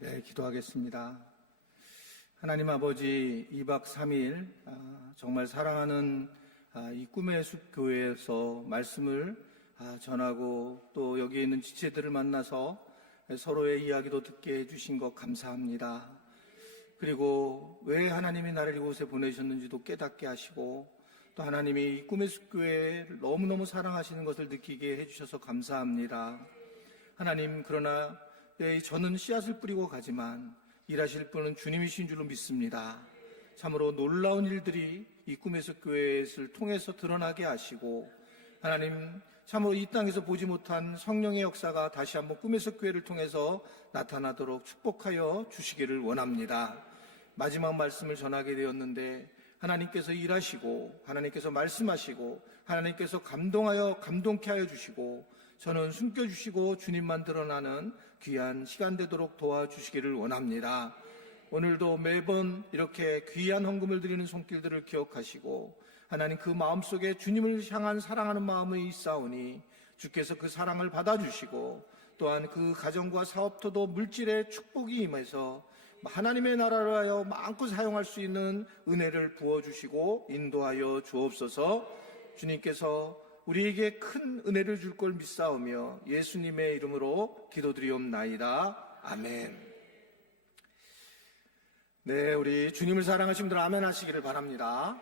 네, 기도하겠습니다. 하나님 아버지, 2박 3일 정말 사랑하는 이 꿈의 숲 교회에서 말씀을 전하고 또 여기 있는 지체들을 만나서 서로의 이야기도 듣게 해주신 것 감사합니다. 그리고 왜 하나님이 나를 이곳에 보내셨는지도 깨닫게 하시고 또 하나님이 이 꿈의 숲 교회를 너무너무 사랑하시는 것을 느끼게 해주셔서 감사합니다. 하나님, 그러나 저는 씨앗을 뿌리고 가지만 일하실 분은 주님이신 줄로 믿습니다. 참으로 놀라운 일들이 이 꿈의 숲 교회를 통해서 드러나게 하시고 하나님, 참으로 이 땅에서 보지 못한 성령의 역사가 다시 한번 꿈의 숲 교회를 통해서 나타나도록 축복하여 주시기를 원합니다. 마지막 말씀을 전하게 되었는데 하나님께서 일하시고 하나님께서 말씀하시고 하나님께서 감동케 하여 주시고 저는 숨겨주시고 주님만 드러나는 귀한 시간 되도록 도와주시기를 원합니다. 오늘도 매번 이렇게 귀한 헌금을 드리는 손길들을 기억하시고 하나님, 그 마음속에 주님을 향한 사랑하는 마음이 있사오니 주께서 그 사랑을 받아주시고 또한 그 가정과 사업터도 물질의 축복이 임해서 하나님의 나라를 하여 마음껏 사용할 수 있는 은혜를 부어주시고 인도하여 주옵소서. 주님께서 우리에게 큰 은혜를 줄 걸 믿사오며 예수님의 이름으로 기도드리옵나이다. 아멘. 네, 우리 주님을 사랑하시는 분들 아멘 하시기를 바랍니다.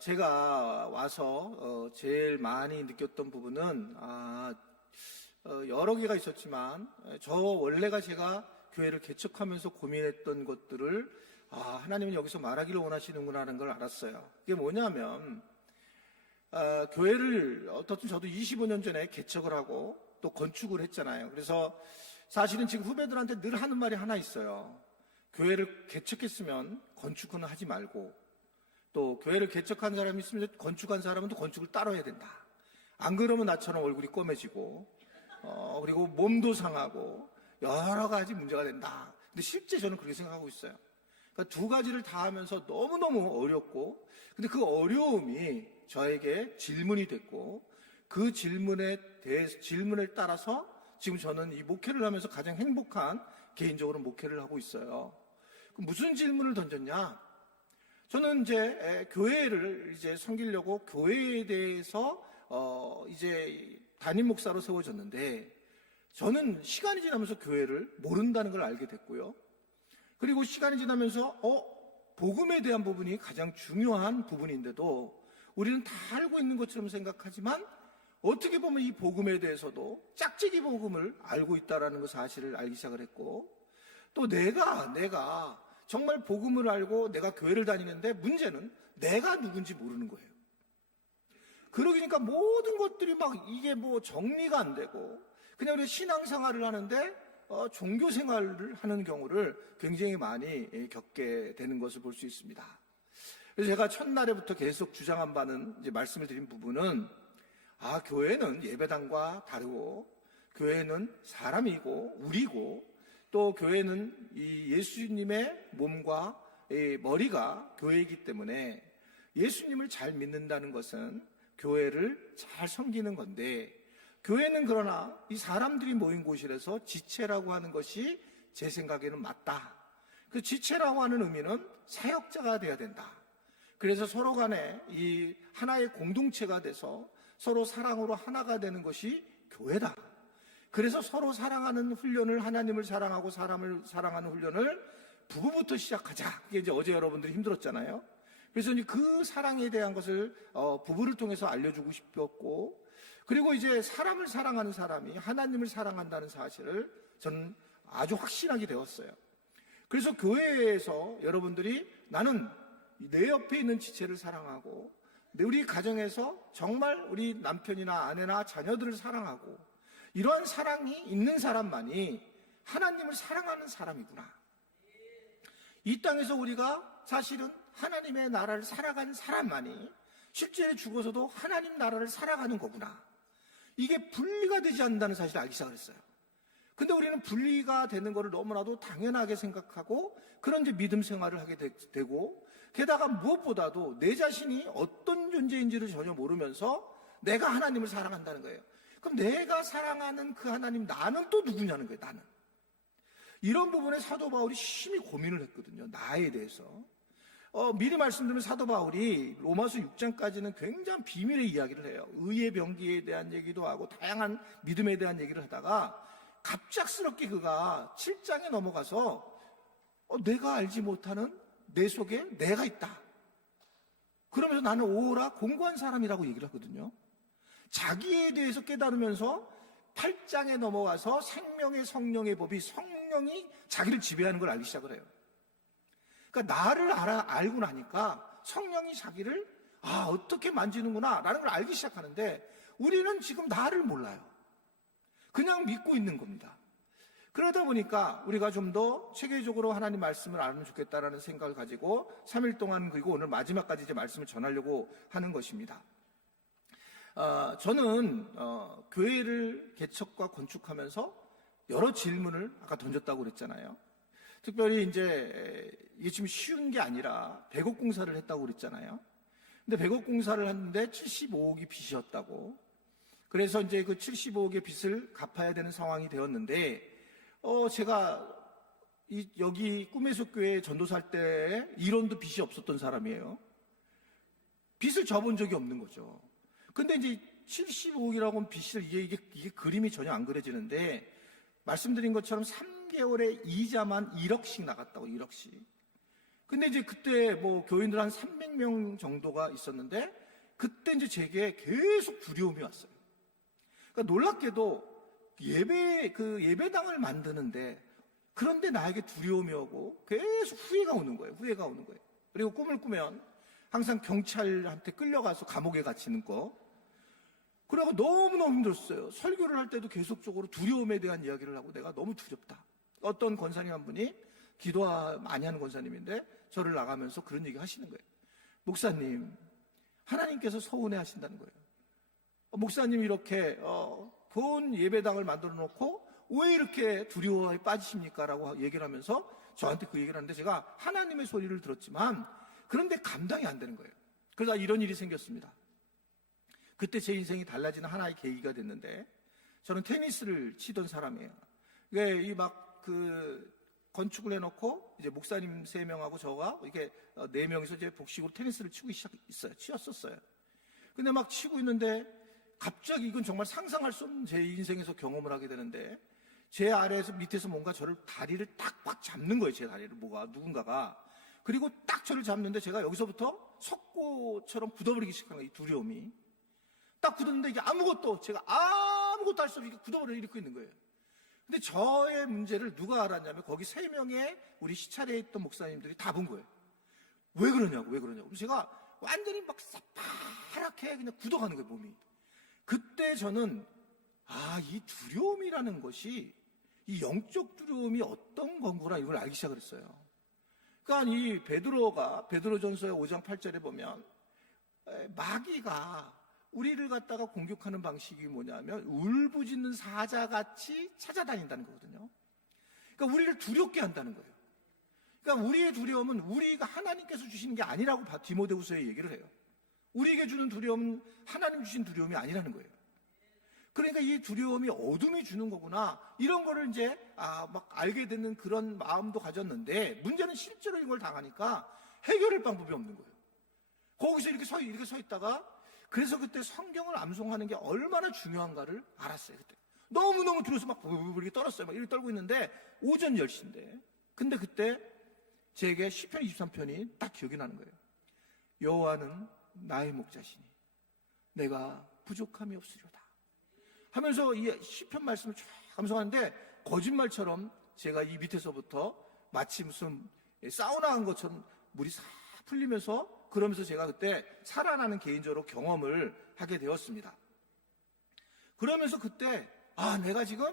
제가 와서 제일 많이 느꼈던 부분은 여러 개가 있었지만 원래가 제가 교회를 개척하면서 고민했던 것들을 하나님은 여기서 말하기를 원하시는구나 하는 걸 알았어요. 그게 뭐냐면 교회를 어떻든 저도 25년 전에 개척을 하고 또 건축을 했잖아요. 그래서 사실은 지금 후배들한테 늘 하는 말이 하나 있어요. 교회를 개척했으면 건축은 하지 말고 또 교회를 개척한 사람이 있으면 건축한 사람은 또 건축을 따로 해야 된다. 안 그러면 나처럼 얼굴이 검해지고 그리고 몸도 상하고 여러 가지 문제가 된다. 근데 실제 저는 그렇게 생각하고 있어요. 그러니까 두 가지를 다 하면서 너무너무 어렵고 근데 그 어려움이 저에게 질문이 됐고 그 질문을 따라서 지금 저는 이 목회를 하면서 가장 행복한 개인적으로 목회를 하고 있어요. 무슨 질문을 던졌냐? 저는 이제 교회를 이제 섬기려고 교회에 대해서 이제 담임 목사로 세워졌는데 저는 시간이 지나면서 교회를 모른다는 걸 알게 됐고요. 그리고 시간이 지나면서 복음에 대한 부분이 가장 중요한 부분인데도 우리는 다 알고 있는 것처럼 생각하지만 어떻게 보면 이 복음에 대해서도 짝짓기 복음을 알고 있다는 그 사실을 알기 시작을 했고 또 내가 정말 복음을 알고 내가 교회를 다니는데 문제는 내가 누군지 모르는 거예요. 그러니까 모든 것들이 막 이게 뭐 정리가 안 되고 그냥 우리가 신앙생활을 하는데 종교 생활을 하는 경우를 굉장히 많이 겪게 되는 것을 볼 수 있습니다. 그래서 제가 첫날에부터 계속 주장한 바는 이제 말씀을 드린 부분은 교회는 예배당과 다르고 교회는 사람이고 우리고 또 교회는 이 예수님의 몸과 머리가 교회이기 때문에 예수님을 잘 믿는다는 것은 교회를 잘 섬기는 건데 교회는 그러나 이 사람들이 모인 곳이라서 지체라고 하는 것이 제 생각에는 맞다. 그 지체라고 하는 의미는 사역자가 되어야 된다. 그래서 서로 간에 이 하나의 공동체가 돼서 서로 사랑으로 하나가 되는 것이 교회다. 그래서 서로 사랑하는 훈련을 하나님을 사랑하고 사람을 사랑하는 훈련을 부부부터 시작하자. 그게 이제 어제 여러분들이 힘들었잖아요. 그래서 이제 그 사랑에 대한 것을 부부를 통해서 알려주고 싶었고 그리고 이제 사람을 사랑하는 사람이 하나님을 사랑한다는 사실을 저는 아주 확신하게 되었어요. 그래서 교회에서 여러분들이 나는 내 옆에 있는 지체를 사랑하고 우리 가정에서 정말 우리 남편이나 아내나 자녀들을 사랑하고 이러한 사랑이 있는 사람만이 하나님을 사랑하는 사람이구나. 이 땅에서 우리가 사실은 하나님의 나라를 살아가는 사람만이 실제 죽어서도 하나님 나라를 살아가는 거구나. 이게 분리가 되지 않는다는 사실을 알기 시작했어요. 근데 우리는 분리가 되는 것을 너무나도 당연하게 생각하고 그런 이제 믿음 생활을 하게 되고 게다가 무엇보다도 내 자신이 어떤 존재인지를 전혀 모르면서 내가 하나님을 사랑한다는 거예요. 그럼 내가 사랑하는 그 하나님, 나는 또 누구냐는 거예요, 나는. 이런 부분에 사도 바울이 심히 고민을 했거든요, 나에 대해서. 미리 말씀드리면 사도 바울이 로마서 6장까지는 굉장히 비밀의 이야기를 해요. 의의 병기에 대한 얘기도 하고 다양한 믿음에 대한 얘기를 하다가 갑작스럽게 그가 7장에 넘어가서 내가 알지 못하는 내 속에 내가 있다. 그러면서 나는 오라 공고한 사람이라고 얘기를 하거든요. 자기에 대해서 깨달으면서 8장에 넘어가서 생명의 성령의 법이 성령이 자기를 지배하는 걸 알기 시작을 해요. 그러니까 나를 알고 나니까 성령이 자기를 어떻게 만지는구나 라는 걸 알기 시작하는데 우리는 지금 나를 몰라요. 그냥 믿고 있는 겁니다. 그러다 보니까 우리가 좀 더 체계적으로 하나님 말씀을 알면 좋겠다라는 생각을 가지고 3일 동안 그리고 오늘 마지막까지 이제 말씀을 전하려고 하는 것입니다. 저는 교회를 개척과 건축하면서 여러 질문을 아까 던졌다고 그랬잖아요. 특별히 이제 이게 지금 쉬운 게 아니라 100억 공사를 했다고 그랬잖아요. 근데 100억 공사를 했는데 75억이 빚이었다고. 그래서 이제 그 75억의 빚을 갚아야 되는 상황이 되었는데 제가 여기 꿈의 숲교회 전도사 때 1원도 빚이 없었던 사람이에요. 빚을 져본 적이 없는 거죠. 근데 이제 75억이라고 하면 빚을 이게 그림이 전혀 안 그려지는데 말씀드린 것처럼 3개월에 이자만 1억씩 나갔다고 1억씩. 근데 이제 그때 뭐 교인들 한 300명 정도가 있었는데 그때 이제 제게 계속 두려움이 왔어요. 그러니까 놀랍게도 예배당을 만드는데 그런데 나에게 두려움이 오고 계속 후회가 오는 거예요. 그리고 꿈을 꾸면 항상 경찰한테 끌려가서 감옥에 갇히는 거. 그래서 너무너무 힘들었어요. 설교를 할 때도 계속적으로 두려움에 대한 이야기를 하고 내가 너무 두렵다. 어떤 권사님 한 분이 기도 많이 하는 권사님인데 저를 나가면서 그런 얘기 하시는 거예요. 목사님, 하나님께서 서운해 하신다는 거예요. 목사님이 이렇게 좋은 예배당을 만들어 놓고 왜 이렇게 두려워에 빠지십니까? 라고 얘기를 하면서 저한테 그 얘기를 하는데 제가 하나님의 소리를 들었지만 그런데 감당이 안 되는 거예요. 그러다 이런 일이 생겼습니다. 그때 제 인생이 달라지는 하나의 계기가 됐는데 저는 테니스를 치던 사람이에요. 이게 건축을 해놓고 이제 목사님 3명하고 저가 이렇게 4명이서 이제 복식으로 테니스를 치었었어요. 근데 막 치고 있는데 갑자기 이건 정말 상상할 수 없는 제 인생에서 경험을 하게 되는데 제 아래에서 밑에서 뭔가 저를 다리를 딱 잡는 거예요. 제 다리를 누군가가. 그리고 딱 저를 잡는데 제가 여기서부터 석고처럼 굳어버리기 시작한 거예요. 이 두려움이. 딱 굳었는데 이게 제가 아무것도 할 수 없이 굳어버려 이렇게 있는 거예요. 근데 저의 문제를 누가 알았냐면 거기 3명의 우리 시찰에 있던 목사님들이 다 본 거예요. 왜 그러냐고. 그래서 제가 완전히 막 새파랗게 그냥 굳어가는 거예요, 몸이. 그때 저는 이 두려움이라는 것이 이 영적 두려움이 어떤 건구나 이걸 알기 시작을 했어요. 그러니까 이 베드로전서의 5장 8절에 보면 마귀가 우리를 갖다가 공격하는 방식이 뭐냐면 울부짖는 사자같이 찾아다닌다는 거거든요. 그러니까 우리를 두렵게 한다는 거예요. 그러니까 우리의 두려움은 우리가 하나님께서 주시는 게 아니라고 디모데후서에 얘기를 해요. 우리에게 주는 두려움은 하나님 주신 두려움이 아니라는 거예요. 그러니까 이 두려움이 어둠이 주는 거구나. 이런 거를 이제 막 알게 되는 그런 마음도 가졌는데 문제는 실제로 이걸 당하니까 해결할 방법이 없는 거예요. 거기서 이렇게 서 있다가 그래서 그때 성경을 암송하는 게 얼마나 중요한가를 알았어요. 그때 너무너무 두려워서 막 이렇게 떨었어요. 막 이렇게 떨고 있는데 오전 10시인데 근데 그때 제게 시편 23편이 딱 기억이 나는 거예요. 여호와는 나의 목자시니 내가 부족함이 없으리로다 하면서 이 시편 말씀을 쫙 암송하는데 거짓말처럼 제가 이 밑에서부터 마치 무슨 사우나 한 것처럼 물이 싹 풀리면서 그러면서 제가 그때 살아나는 개인적으로 경험을 하게 되었습니다. 그러면서 그때 내가 지금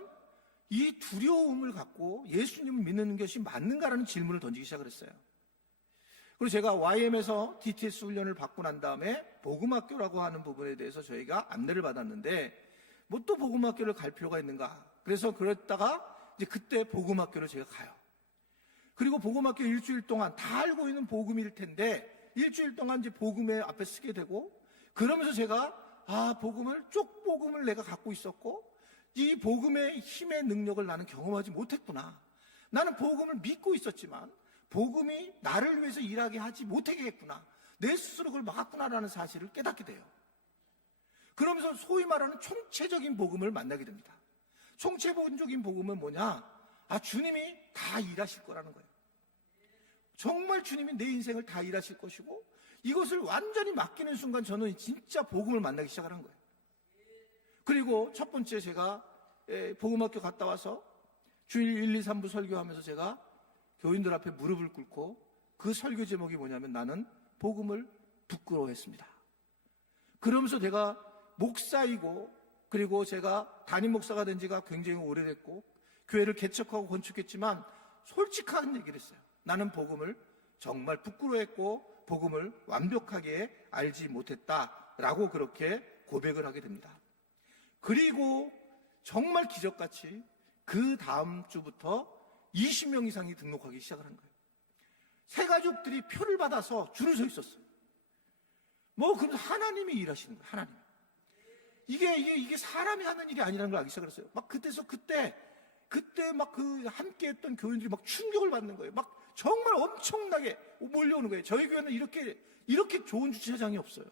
이 두려움을 갖고 예수님을 믿는 것이 맞는가라는 질문을 던지기 시작을 했어요. 그리고 제가 YM에서 DTS 훈련을 받고 난 다음에 복음학교라고 하는 부분에 대해서 저희가 안내를 받았는데 뭐 또 복음학교를 갈 필요가 있는가. 그래서 그랬다가 이제 그때 복음학교를 제가 가요. 그리고 복음학교 일주일 동안 다 알고 있는 복음일 텐데 일주일 동안 이제 복음에 앞에 쓰게 되고 그러면서 제가 쪽 복음을 내가 갖고 있었고 이 복음의 힘의 능력을 나는 경험하지 못했구나. 나는 복음을 믿고 있었지만 복음이 나를 위해서 일하게 하지 못하겠구나. 내 스스로 그걸 막았구나라는 사실을 깨닫게 돼요. 그러면서 소위 말하는 총체적인 복음을 만나게 됩니다. 총체적인 복음은 뭐냐? 주님이 다 일하실 거라는 거예요. 정말 주님이 내 인생을 다 일하실 것이고 이것을 완전히 맡기는 순간 저는 진짜 복음을 만나기 시작한 거예요. 그리고 첫 번째 제가 복음학교 갔다 와서 주일 1, 2, 3부 설교하면서 제가 교인들 앞에 무릎을 꿇고 그 설교 제목이 뭐냐면 나는 복음을 부끄러워했습니다. 그러면서 제가 목사이고 그리고 제가 담임 목사가 된 지가 굉장히 오래됐고 교회를 개척하고 건축했지만 솔직한 얘기를 했어요. 나는 복음을 정말 부끄러워했고 복음을 완벽하게 알지 못했다라고 그렇게 고백을 하게 됩니다. 그리고 정말 기적같이 그 다음 주부터 20명 이상이 등록하기 시작을 한 거예요. 새 가족들이 표를 받아서 줄을 서 있었어요. 그럼 하나님이 일하시는 거예요. 하나님. 이게 사람이 하는 일이 아니라는 걸 알기 시작했어요. 막 그때 막 그 함께 했던 교인들이 막 충격을 받는 거예요. 막 정말 엄청나게 몰려오는 거예요. 저희 교회는 이렇게 좋은 주차장이 없어요.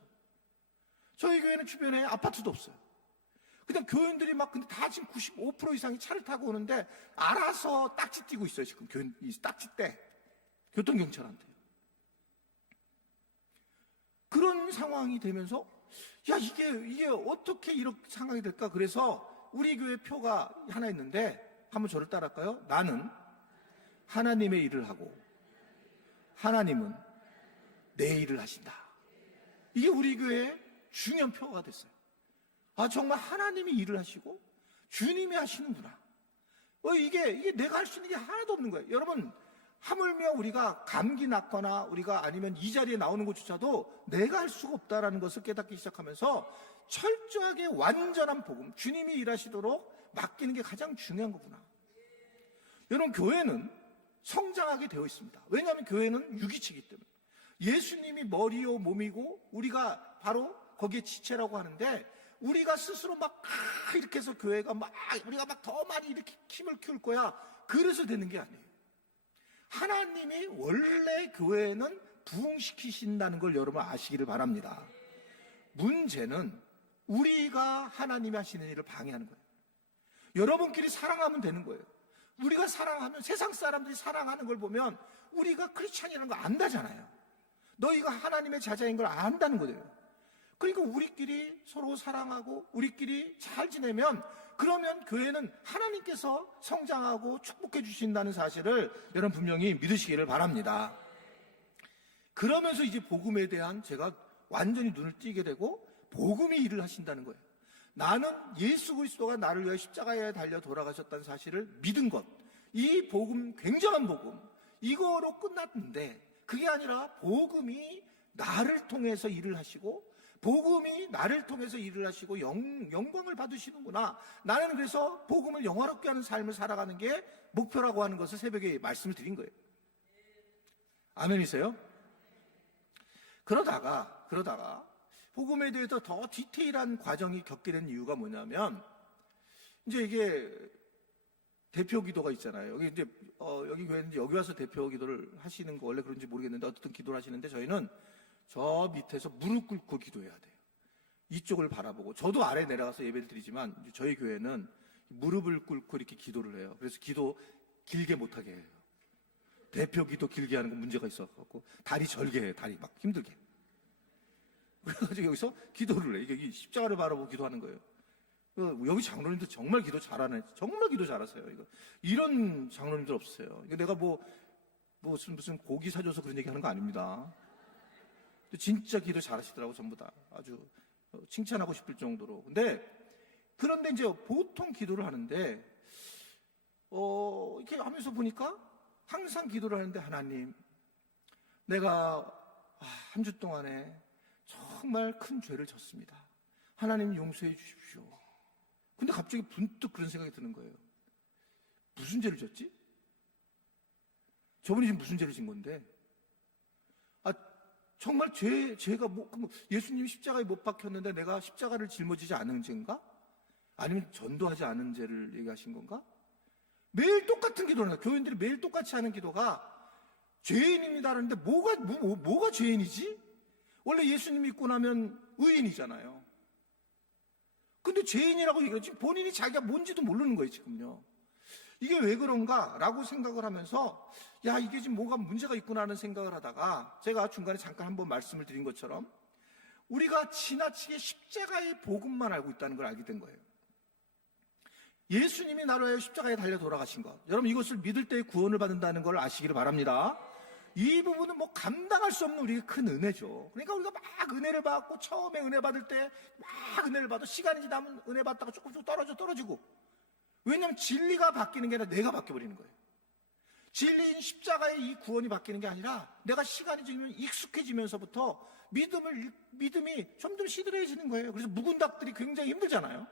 저희 교회는 주변에 아파트도 없어요. 그냥 교인들이 근데 다 지금 95% 이상이 차를 타고 오는데 알아서 딱지 띄고 있어요. 지금 이 딱지 떼. 교통경찰한테. 그런 상황이 되면서 이게 어떻게 이렇게 상황이 될까? 그래서 우리 교회 표가 하나 있는데 한번 저를 따라할까요? 나는 하나님의 일을 하고 하나님은 내 일을 하신다. 이게 우리 교회의 중요한 표가 됐어요. 정말 하나님이 일을 하시고 주님이 하시는구나. 이게 내가 할 수 있는 게 하나도 없는 거예요. 여러분, 하물며 우리가 감기 났거나 우리가 아니면 이 자리에 나오는 것조차도 내가 할 수가 없다라는 것을 깨닫기 시작하면서 철저하게 완전한 복음, 주님이 일하시도록 맡기는 게 가장 중요한 거구나. 여러분, 교회는 성장하게 되어 있습니다. 왜냐하면 교회는 유기체이기 때문에. 예수님이 머리요 몸이고 우리가 바로 거기에 지체라고 하는데 우리가 스스로 이렇게 해서 교회가 우리가 더 많이 이렇게 힘을 키울 거야. 그래서 되는 게 아니에요. 하나님이 원래 교회는 부흥시키신다는 걸 여러분 아시기를 바랍니다. 문제는 우리가 하나님이 하시는 일을 방해하는 거예요. 여러분끼리 사랑하면 되는 거예요. 우리가 사랑하면 세상 사람들이 사랑하는 걸 보면 우리가 크리스찬이라는 거 안다잖아요. 너희가 하나님의 자자인 걸 안다는 거예요. 그러니까 우리끼리 서로 사랑하고 우리끼리 잘 지내면 그러면 교회는 하나님께서 성장하고 축복해 주신다는 사실을 여러분 분명히 믿으시기를 바랍니다. 그러면서 이제 복음에 대한 제가 완전히 눈을 띄게 되고 복음이 일을 하신다는 거예요. 나는 예수 그리스도가 나를 위해 십자가에 달려 돌아가셨다는 사실을 믿은 것. 이 복음, 굉장한 복음. 이거로 끝났는데 그게 아니라 복음이 나를 통해서 일을 하시고 복음이 나를 통해서 일을 하시고 영광을 받으시는구나. 나는 그래서 복음을 영화롭게 하는 삶을 살아가는 게 목표라고 하는 것을 새벽에 말씀을 드린 거예요. 아멘이세요? 그러다가 복음에 대해서 더 디테일한 과정이 겪게 된 이유가 뭐냐면 이제 이게 대표 기도가 있잖아요. 여기 이제 여기 교회는 여기 와서 대표 기도를 하시는 거 원래 그런지 모르겠는데 어떻든 기도를 하시는데 저희는 저 밑에서 무릎 꿇고 기도해야 돼요. 이쪽을 바라보고 저도 아래 내려가서 예배를 드리지만 저희 교회는 무릎을 꿇고 이렇게 기도를 해요. 그래서 기도 길게 못하게 해요. 대표 기도 길게 하는 건 문제가 있어갖고 다리 절개해요. 다리 막 힘들게. 그래가지고 여기서 기도를 해. 이게 십자가를 바라보고 기도하는 거예요. 여기 장로님들 정말 기도 잘하네. 정말 기도 잘하세요. 이런 장로님들 없어요. 이거 내가 무슨 고기 사줘서 그런 얘기 하는 거 아닙니다. 진짜 기도 잘하시더라고, 전부 다. 아주 칭찬하고 싶을 정도로. 그런데 이제 보통 기도를 하는데, 이렇게 하면서 보니까 항상 기도를 하는데, 하나님, 내가 한 주 동안에 정말 큰 죄를 졌습니다. 하나님 용서해 주십시오. 근데 갑자기 문득 그런 생각이 드는 거예요. 무슨 죄를 졌지? 저분이 지금 무슨 죄를 진 건데? 정말 죄가 예수님이 십자가에 못 박혔는데 내가 십자가를 짊어지지 않은 죄인가? 아니면 전도하지 않은 죄를 얘기하신 건가? 매일 똑같은 기도는 교인들이 매일 똑같이 하는 기도가 죄인입니다라는데 뭐가 죄인이지? 원래 예수님 믿고 나면 의인이잖아요. 근데 죄인이라고 얘기하지 본인이 자기가 뭔지도 모르는 거예요, 지금요. 이게 왜 그런가? 라고 생각을 하면서 야, 이게 지금 뭐가 문제가 있구나 하는 생각을 하다가 제가 중간에 잠깐 한번 말씀을 드린 것처럼 우리가 지나치게 십자가의 복음만 알고 있다는 걸 알게 된 거예요. 예수님이 나로 하여 십자가에 달려 돌아가신 것, 여러분 이것을 믿을 때 구원을 받는다는 걸 아시기를 바랍니다. 이 부분은 뭐 감당할 수 없는 우리의 큰 은혜죠. 그러니까 우리가 막 은혜를 받고 처음에 은혜 받을 때 막 은혜를 받아 시간이 지나면 은혜 받다가 조금씩 떨어지고, 왜냐하면 진리가 바뀌는 게 아니라 내가 바뀌어버리는 거예요. 진리인 십자가의 이 구원이 바뀌는 게 아니라 내가 시간이 지나면 익숙해지면서부터 믿음이 점점 시들해지는 거예요. 그래서 묵은 닭들이 굉장히 힘들잖아요.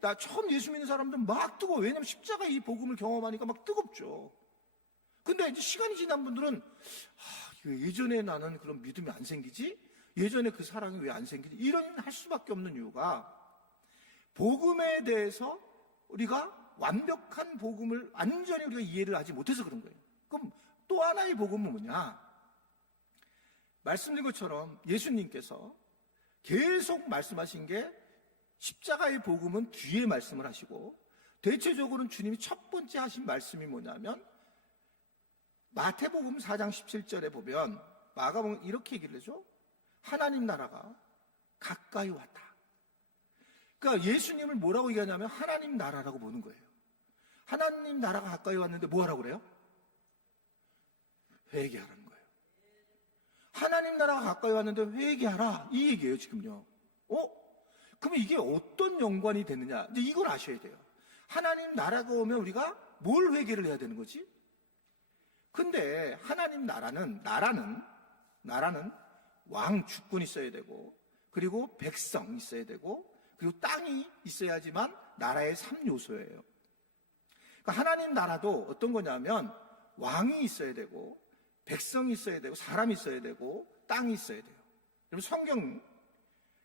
나 처음 예수 믿는 사람들은 막 뜨거워. 왜냐면 십자가 이 복음을 경험하니까 막 뜨겁죠. 근데 이제 시간이 지난 분들은 예전에 나는 그런 믿음이 안 생기지? 예전에 그 사랑이 왜 안 생기지? 이런 할 수밖에 없는 이유가 복음에 대해서 우리가 완벽한 복음을 완전히 우리가 이해를 하지 못해서 그런 거예요. 그럼 또 하나의 복음은 뭐냐? 말씀드린 것처럼 예수님께서 계속 말씀하신 게 십자가의 복음은 뒤에 말씀을 하시고 대체적으로는 주님이 첫 번째 하신 말씀이 뭐냐면 마태복음 4장 17절에 보면 마가복음 이렇게 얘기를 하죠. 하나님 나라가 가까이 왔다. 그러니까 예수님을 뭐라고 얘기하냐면 하나님 나라라고 보는 거예요. 하나님 나라가 가까이 왔는데 뭐 하라고 그래요? 회개하라는 거예요. 하나님 나라가 가까이 왔는데 회개하라 이 얘기예요 지금요. 그럼 이게 어떤 연관이 되느냐? 이제 이걸 아셔야 돼요. 하나님 나라가 오면 우리가 뭘 회개를 해야 되는 거지? 근데 하나님 나라는 왕 주권이 있어야 되고 그리고 백성 있어야 되고 그리고 땅이 있어야지만 나라의 3요소예요. 그러니까 하나님 나라도 어떤 거냐면 왕이 있어야 되고 백성이 있어야 되고 사람이 있어야 되고 땅이 있어야 돼요. 여러분 성경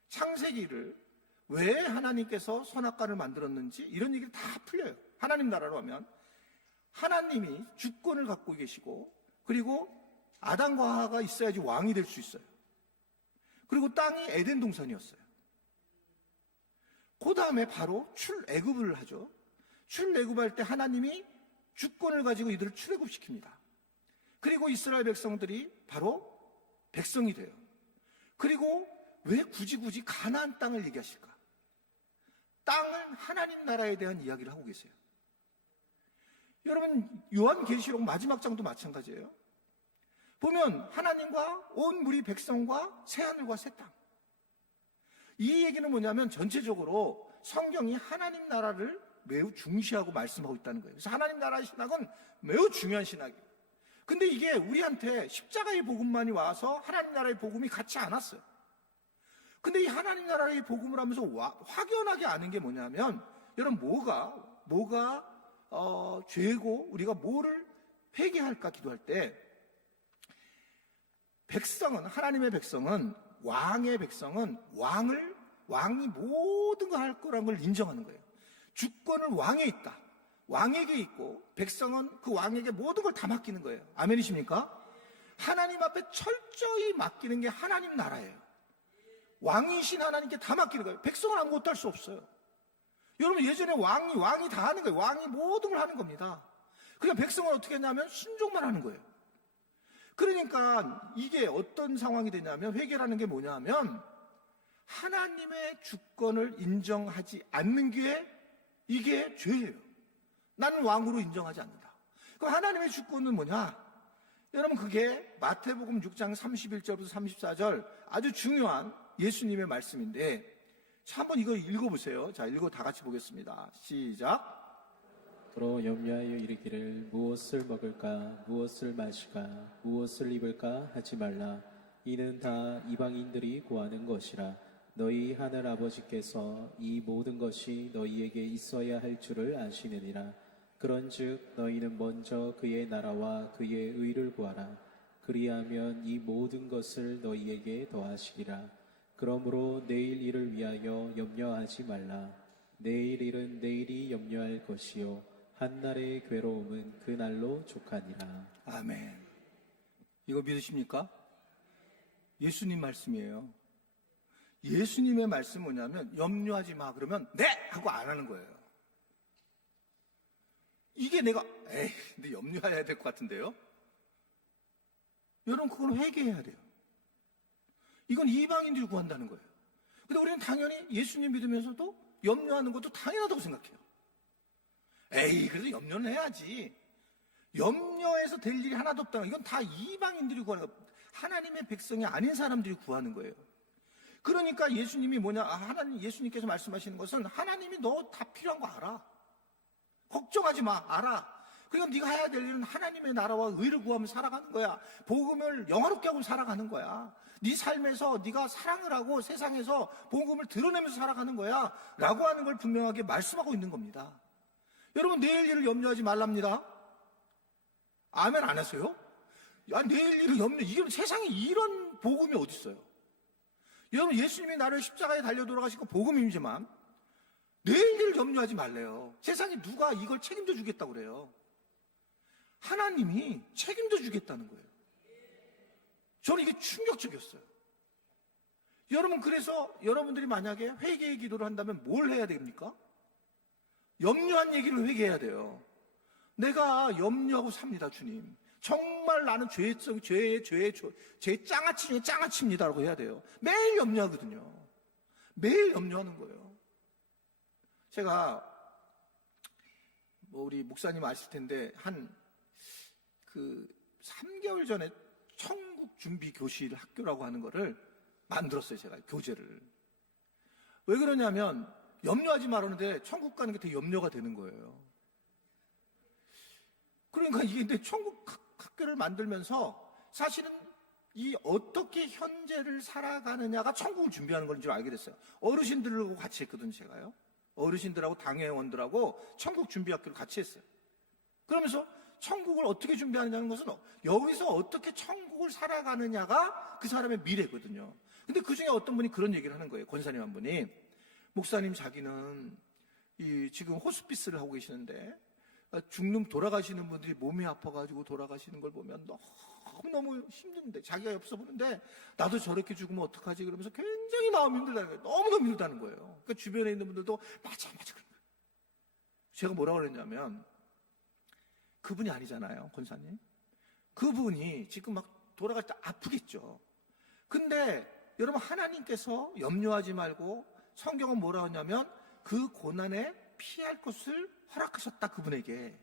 창세기를 왜 하나님께서 선악과를 만들었는지 이런 얘기를 다 풀려요. 하나님 나라로 하면 하나님이 주권을 갖고 계시고 그리고 아담과 하와가 있어야지 왕이 될 수 있어요. 그리고 땅이 에덴 동산이었어요. 그 다음에 바로 출애굽을 하죠. 출애굽할 때 하나님이 주권을 가지고 이들을 출애굽시킵니다. 그리고 이스라엘 백성들이 바로 백성이 돼요. 그리고 왜 굳이 가나안 땅을 얘기하실까? 땅은 하나님 나라에 대한 이야기를 하고 계세요. 여러분 요한계시록 마지막 장도 마찬가지예요. 보면 하나님과 온 무리 백성과 새하늘과 새 땅. 이 얘기는 뭐냐면 전체적으로 성경이 하나님 나라를 매우 중시하고 말씀하고 있다는 거예요. 그래서 하나님 나라의 신학은 매우 중요한 신학이에요. 근데 이게 우리한테 십자가의 복음만이 와서 하나님 나라의 복음이 같이 안 왔어요. 근데 이 하나님 나라의 복음을 하면서 확연하게 아는 게 뭐냐면 여러분 뭐가 죄고 우리가 뭐를 회개할까 기도할 때 하나님의 백성은 왕의 백성은 왕이 모든 걸 할 거라는 걸 인정하는 거예요. 주권은 왕에 있다. 왕에게 있고 백성은 그 왕에게 모든 걸 다 맡기는 거예요. 아멘이십니까? 하나님 앞에 철저히 맡기는 게 하나님 나라예요. 왕이신 하나님께 다 맡기는 거예요. 백성은 아무것도 할 수 없어요. 여러분 예전에 왕이 다 하는 거예요. 왕이 모든 걸 하는 겁니다. 그냥 백성은 어떻게 했냐면 순종만 하는 거예요. 그러니까 이게 어떤 상황이 되냐면 회개라는 게 뭐냐면 하나님의 주권을 인정하지 않는 게 이게 죄예요. 나는 왕으로 인정하지 않는다. 그럼 하나님의 주권은 뭐냐? 여러분 그게 마태복음 6장 31절부터 34절 아주 중요한 예수님의 말씀인데 자, 한번 이거 읽어보세요. 자, 읽어 다 같이 보겠습니다. 시작. 서로 염려하여 이르기를 무엇을 먹을까 무엇을 마실까 무엇을 입을까 하지 말라. 이는 다 이방인들이 구하는 것이라. 너희 하늘 아버지께서 이 모든 것이 너희에게 있어야 할 줄을 아시느니라. 그런즉 너희는 먼저 그의 나라와 그의 의를 구하라. 그리하면 이 모든 것을 너희에게 더하시리라. 그러므로 내일 일을 위하여 염려하지 말라. 내일 일은 내일이 염려할 것이요 한날의 괴로움은 그날로 족하니라. 아멘. 이거 믿으십니까? 예수님 말씀이에요. 예수님의 말씀은 뭐냐면 염려하지 마 그러면 네! 하고 안 하는 거예요. 이게 내가 근데 염려해야 될 것 같은데요? 여러분 그건 회개해야 돼요. 이건 이방인들이 구한다는 거예요. 근데 우리는 당연히 예수님 믿으면서도 염려하는 것도 당연하다고 생각해요. 그래도 염려는 해야지. 염려해서 될 일이 하나도 없다는 이건 다 이방인들이 구하는 거예요. 하나님의 백성이 아닌 사람들이 구하는 거예요. 그러니까 예수님이 뭐냐? 하나님, 예수님께서 말씀하시는 것은 하나님이 너 다 필요한 거 알아. 걱정하지 마. 알아. 그러니까 네가 해야 될 일은 하나님의 나라와 의를 구하며 살아가는 거야. 복음을 영화롭게 하고 살아가는 거야. 네 삶에서 네가 사랑을 하고 세상에서 복음을 드러내면서 살아가는 거야. 라고 하는 걸 분명하게 말씀하고 있는 겁니다. 여러분 내일 일을 염려하지 말랍니다. 아멘 안 하세요? 내일 일을 이게 세상에 이런 복음이 어디 있어요? 여러분 예수님이 나를 십자가에 달려 돌아가시고 복음이지만 내일 일을 염려하지 말래요. 세상에 누가 이걸 책임져 주겠다고 그래요? 하나님이 책임져 주겠다는 거예요. 저는 이게 충격적이었어요. 여러분 그래서 여러분들이 만약에 회개의 기도를 한다면 뭘 해야 됩니까? 염려한 얘기를 회개해야 돼요. 내가 염려하고 삽니다, 주님. 정말 나는 죄 짱아치 중에 짱아치입니다라고 해야 돼요. 매일 염려하거든요. 매일 염려하는 거예요. 제가 우리 목사님 아실 텐데 한 3개월 전에 천국 준비 교실 학교라고 하는 거를 만들었어요. 제가 교재를. 왜 그러냐면 염려하지 말았는데 천국 가는 게 되게 염려가 되는 거예요. 그러니까 이게 근데 천국 학교를 만들면서 사실은 이 어떻게 현재를 살아가느냐가 천국을 준비하는 건 줄 알게 됐어요. 어르신들하고 같이 했거든요, 제가요. 어르신들하고 당회원들하고 천국 준비 학교를 같이 했어요. 그러면서 천국을 어떻게 준비하느냐는 것은 여기서 어떻게 천국을 살아가느냐가 그 사람의 미래거든요. 근데 그 중에 어떤 분이 그런 얘기를 하는 거예요. 권사님 한 분이. 목사님 자기는 지금 호스피스를 하고 계시는데 돌아가시는 분들이 몸이 아파가지고 돌아가시는 걸 보면 너무 힘든데 자기가 옆에서 보는데 나도 저렇게 죽으면 어떡하지 그러면서 굉장히 마음이 힘들다는 거예요. 너무너무 힘들다는 거예요. 그러니까 주변에 있는 분들도 맞아 그런 거예요. 제가 뭐라고 그랬냐면 그분이 아니잖아요, 권사님. 그분이 지금 막 돌아갈 때 아프겠죠. 근데 여러분 하나님께서 염려하지 말고 성경은 뭐라 하냐면 그 고난에 피할 것을 허락하셨다, 그분에게.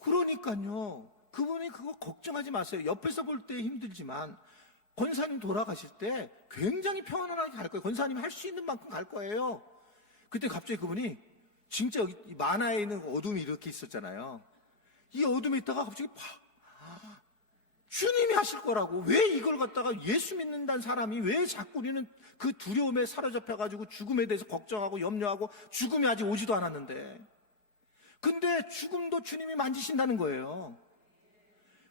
그러니까요, 그분이 그거 걱정하지 마세요. 옆에서 볼 때 힘들지만 권사님 돌아가실 때 굉장히 평안하게 갈 거예요. 권사님 할 수 있는 만큼 갈 거예요. 그때 갑자기 그분이 진짜 여기 만화에 있는 어둠이 이렇게 있었잖아요. 이 어둠에 있다가 갑자기 주님이 하실 거라고. 왜 이걸 갖다가 예수 믿는다는 사람이 왜 자꾸 우리는 그 두려움에 사로잡혀가지고 죽음에 대해서 걱정하고 염려하고 죽음이 아직 오지도 않았는데. 근데 죽음도 주님이 만지신다는 거예요.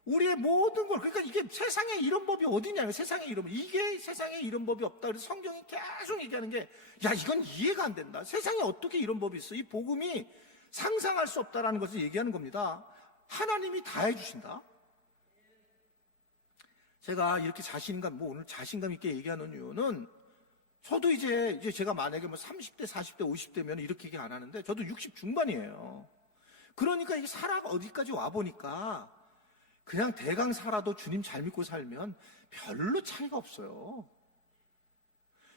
우리의 모든 걸. 그러니까 이게 세상에 이런 법이 어디냐면 세상에 이런 법. 이게 세상에 이런 법이 없다. 그래서 성경이 계속 얘기하는 게 이건 이해가 안 된다. 세상에 어떻게 이런 법이 있어. 이 복음이 상상할 수 없다라는 것을 얘기하는 겁니다. 하나님이 다 해주신다. 제가 이렇게 오늘 자신감 있게 얘기하는 이유는 저도 이제 제가 만약에 30대, 40대, 50대면 이렇게 얘기 안 하는데 저도 60 중반이에요. 그러니까 이게 어디까지 와보니까 그냥 대강 살아도 주님 잘 믿고 살면 별로 차이가 없어요.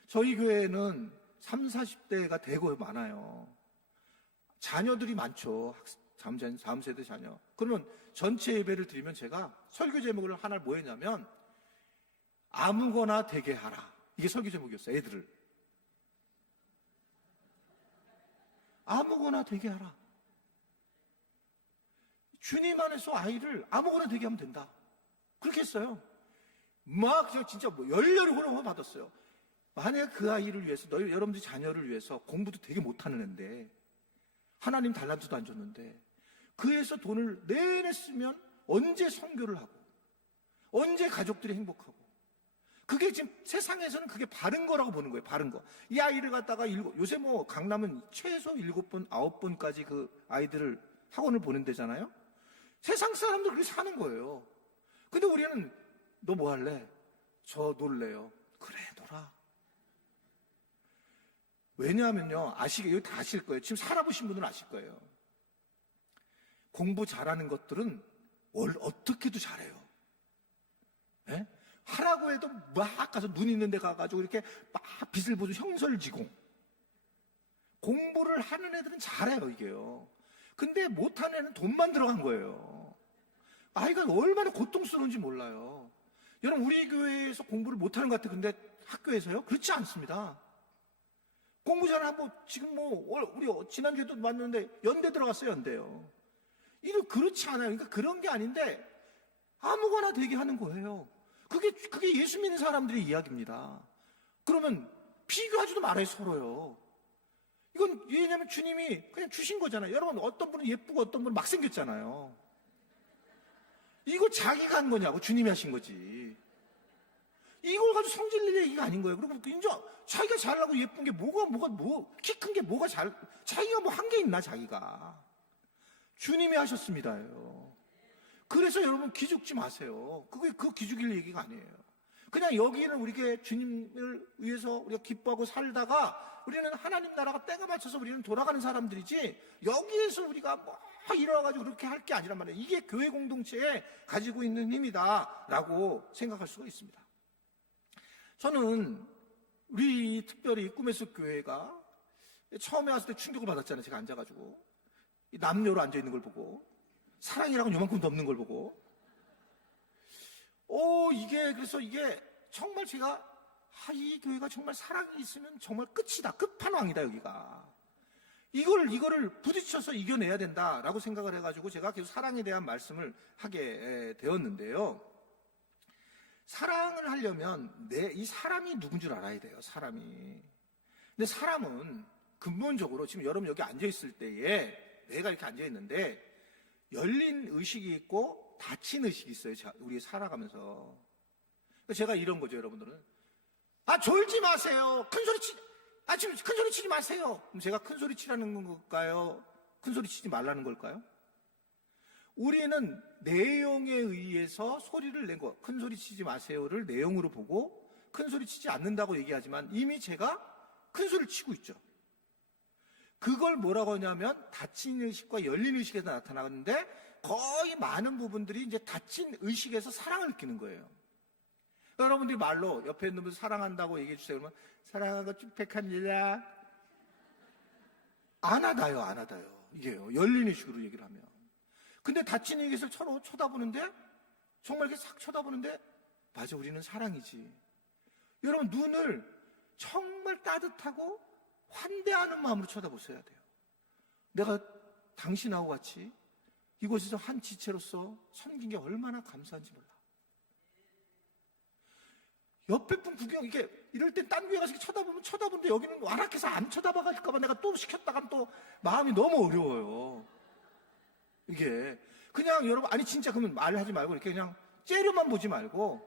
저희 교회는 30, 40대가 대거 많아요. 자녀들이 많죠. 다음 세대 자녀. 그러면 전체 예배를 드리면 제가 설교 제목을 하나 뭐 했냐면 아무거나 되게 하라. 이게 설교 제목이었어요. 애들을. 아무거나 되게 하라. 주님 안에서 아이를 아무거나 되게 하면 된다. 그렇게 했어요. 막 진짜 열렬히 호응을 받았어요. 만약 그 아이를 위해서, 여러분들 자녀를 위해서 공부도 되게 못하는 애인데 하나님 달란트도 안 줬는데 그에서 돈을 내내 쓰면 언제 선교를 하고 언제 가족들이 행복하고. 그게 지금 세상에서는 그게 바른 거라고 보는 거예요. 바른 거. 이 아이를 갖다가 요새 뭐 강남은 최소 7번, 9번까지 그 아이들을 학원을 보낸대잖아요. 세상 사람들 그렇게 사는 거예요. 근데 우리는 너 뭐 할래? 저 놀래요. 그래, 놀아. 왜냐하면요, 여기 다 아실 거예요. 지금 살아보신 분은 아실 거예요. 공부 잘하는 것들은 어떻게도 잘해요. 예? 하라고 해도 막 가서 눈 있는 데 가가지고 이렇게 막 빛을 보죠. 형설지공. 공부를 하는 애들은 잘해요, 이게요. 근데 못하는 애는 돈만 들어간 거예요. 아이가 얼마나 고통스러운지 몰라요. 여러분, 우리 교회에서 공부를 못하는 것 같아요. 근데 학교에서요? 그렇지 않습니다. 공부 잘하고, 지금 우리 지난주에도 봤는데, 연대 들어갔어요, 연대요. 이거 그렇지 않아요. 그러니까 그런 게 아닌데, 아무거나 되게 하는 거예요. 그게 예수 믿는 사람들의 이야기입니다. 그러면 비교하지도 말아요, 서로요. 이건 왜냐면 주님이 그냥 주신 거잖아요. 여러분, 어떤 분은 예쁘고 어떤 분은 막 생겼잖아요. 이거 자기가 한 거냐고, 주님이 하신 거지. 이걸 가지고 성질 낼 얘기가 아닌 거예요. 그리고 이제 자기가 잘나고 예쁜 게 키 큰 게 자기가 뭐 한 게 있나, 자기가. 주님이 하셨습니다요. 그래서 여러분 기죽지 마세요. 그 기죽일 얘기가 아니에요. 그냥 여기는 우리가 주님을 위해서 우리가 기뻐하고 살다가 우리는 하나님 나라가 때가 맞춰서 우리는 돌아가는 사람들이지, 여기에서 우리가 뭐 일어나가지고 그렇게 할 게 아니란 말이에요. 이게 교회 공동체에 가지고 있는 힘이다라고 생각할 수가 있습니다. 저는 우리 특별히 꿈의 숲 교회가 처음에 왔을 때 충격을 받았잖아요. 제가 앉아가지고 남녀로 앉아있는 걸 보고, 사랑이라고 요만큼 넘는 걸 보고, 그래서 이게 정말 제가, 이 교회가 정말 사랑이 있으면 정말 끝이다. 끝판왕이다, 여기가. 이거를 부딪혀서 이겨내야 된다라고 생각을 해가지고 제가 계속 사랑에 대한 말씀을 하게 되었는데요. 사랑을 하려면 이 사람이 누군 줄 알아야 돼요, 사람이. 근데 사람은 근본적으로 지금 여러분 여기 앉아있을 때에 내가 이렇게 앉아있는데 열린 의식이 있고 닫힌 의식이 있어요, 우리 살아가면서. 제가 이런 거죠, 여러분들은. 졸지 마세요. 지금 큰 소리 치지 마세요. 그럼 제가 큰 소리 치라는 걸까요? 큰 소리 치지 말라는 걸까요? 우리는 내용에 의해서 소리를 낸 거, 큰 소리 치지 마세요를 내용으로 보고 큰 소리 치지 않는다고 얘기하지만 이미 제가 큰 소리를 치고 있죠. 그걸 뭐라고 하냐면 닫힌 의식과 열린 의식에서 나타나는데, 거의 많은 부분들이 이제 닫힌 의식에서 사랑을 느끼는 거예요. 여러분들이 말로 옆에 있는 분 사랑한다고 얘기해 주세요. 그러면 사랑하고 축복합니다. 안 하다요. 이게요. 열린 의식으로 얘기를 하면. 근데 닫힌 의식에서 서로 쳐다보는데, 정말 이렇게 싹 쳐다보는데, 맞아, 우리는 사랑이지. 여러분, 눈을 정말 따뜻하고 환대하는 마음으로 쳐다보셔야 돼요. 내가 당신하고 같이 이곳에서 한 지체로서 섬긴 게 얼마나 감사한지 몰라. 옆에 분 구경, 이럴 땐 딴 교회 가서 쳐다보는데 여기는 완악해서 안 쳐다봐갈까봐 내가 또 시켰다가는 또 마음이 너무 어려워요. 이게. 그냥 여러분, 진짜 그러면 말하지 말고 이렇게 그냥 째려만 보지 말고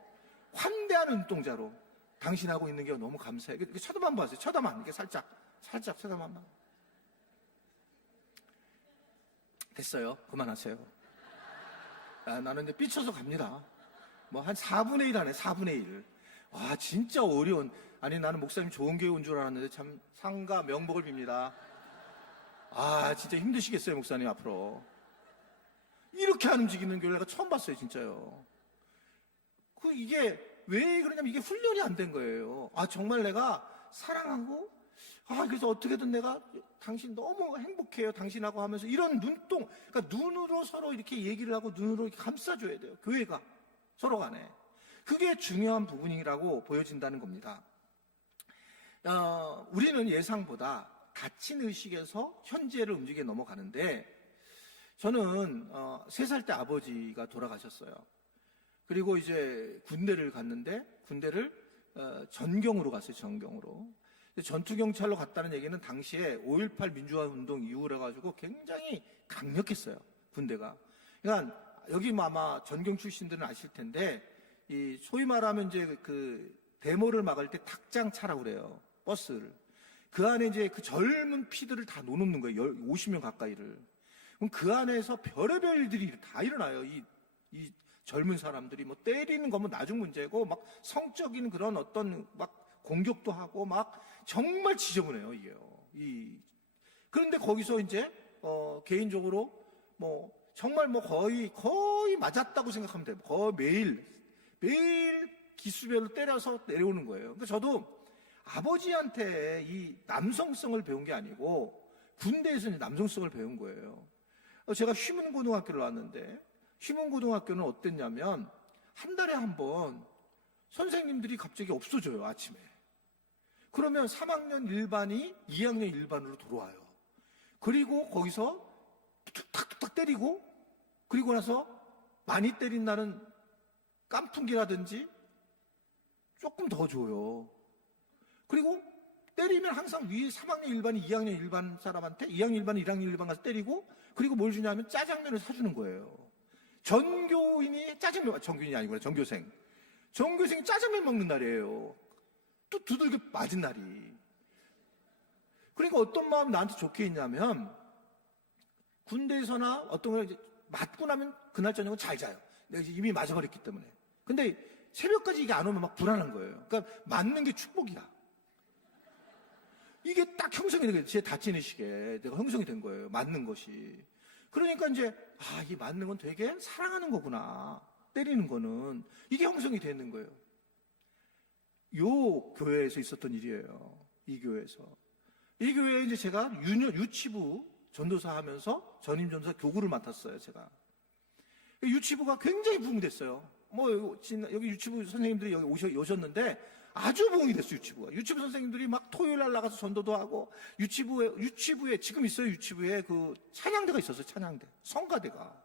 환대하는 눈동자로 당신하고 있는 게 너무 감사해. 이렇게 쳐다만 봐세요. 이렇게 살짝 쳐다만 봐. 됐어요. 그만하세요. 나는 이제 삐쳐서 갑니다. 뭐 한 4분의 1 하네, 4분의 1. 와, 진짜 어려운. 나는 목사님 좋은 교회 온 줄 알았는데 참 상가 명복을 빕니다. 진짜 힘드시겠어요, 목사님 앞으로. 이렇게 안 움직이는 교회를 내가 처음 봤어요, 진짜요. 이게 왜 그러냐면 이게 훈련이 안 된 거예요. 정말 내가 사랑하고, 그래서 어떻게든 내가 당신 너무 행복해요, 당신하고 하면서 이런 그러니까 눈으로 서로 이렇게 얘기를 하고 눈으로 이렇게 감싸줘야 돼요, 교회가. 서로 간에. 그게 중요한 부분이라고 보여진다는 겁니다. 우리는 예상보다 닫힌 의식에서 현재를 움직여 넘어가는데, 저는 3살 때 아버지가 돌아가셨어요. 그리고 이제 군대를 갔는데, 군대를 전경으로 갔어요, 전경으로. 전투경찰로 갔다는 얘기는 당시에 5.18 민주화 운동 이후라 가지고 굉장히 강력했어요, 군대가. 그러니까 여기 아마 전경 출신들은 아실 텐데, 이 소위 말하면 이제 그 데모를 막을 때 탁장차라고 그래요. 버스를. 그 안에 이제 그 젊은 피들을 다 놓는 거예요. 50명 가까이를. 그럼 그 안에서 별의별 일들이 다 일어나요. 이 젊은 사람들이 뭐 때리는 거면 나중 문제고 막 성적인 그런 어떤 막 공격도 하고 막 정말 지저분해요, 이게요. 그런데 거기서 이제 개인적으로 뭐 정말 뭐 거의 맞았다고 생각하면 돼요. 거의 매일 기수별로 때려서 내려오는 거예요. 그러니까 저도 아버지한테 이 남성성을 배운 게 아니고 군대에서 이제 남성성을 배운 거예요. 제가 휘문고등학교를 나왔는데 휘문고등학교는 어땠냐면 한 달에 한 번 선생님들이 갑자기 없어져요, 아침에. 그러면 3학년 1반이 2학년 1반으로 돌아와요. 그리고 거기서 툭탁툭탁 때리고 그리고 나서 많이 때린 날은 깐풍기라든지 조금 더 줘요. 그리고 때리면 항상 위에 3학년 1반이 2학년 1반 사람한테 2학년 1반이 1학년 1반 가서 때리고 그리고 뭘 주냐면 짜장면을 사주는 거예요. 전교인이 전교인이 아니구나, 전교생이 짜장면 먹는 날이에요. 또 두들겨 맞은 날이. 그러니까 어떤 마음이 나한테 좋게 있냐면 군대에서나 어떤 걸 맞고 나면 그날 저녁은 잘 자요. 내가 이제 이미 맞아버렸기 때문에. 근데 새벽까지 이게 안 오면 막 불안한 거예요. 그러니까 맞는 게 축복이야. 이게 딱 형성이 된 거예요. 제 다친 의식에 내가 형성이 된 거예요. 맞는 것이. 그러니까 이제 이 맞는 건 되게 사랑하는 거구나. 때리는 거는 이게 형성이 되는 거예요. 요 교회에서 있었던 일이에요. 이 교회에서. 이 교회에 이제 제가 유치부 전도사 하면서 전임 전도사 교구를 맡았어요, 제가. 유치부가 굉장히 부흥됐어요. 여기 유치부 선생님들이 여기 오셨는데 아주 부흥이 됐어요, 유치부가. 유치부 선생님들이 막 토요일 날 나가서 전도도 하고, 유치부에, 지금 있어요, 유치부에 그 찬양대가 있었어요, 찬양대. 성가대가.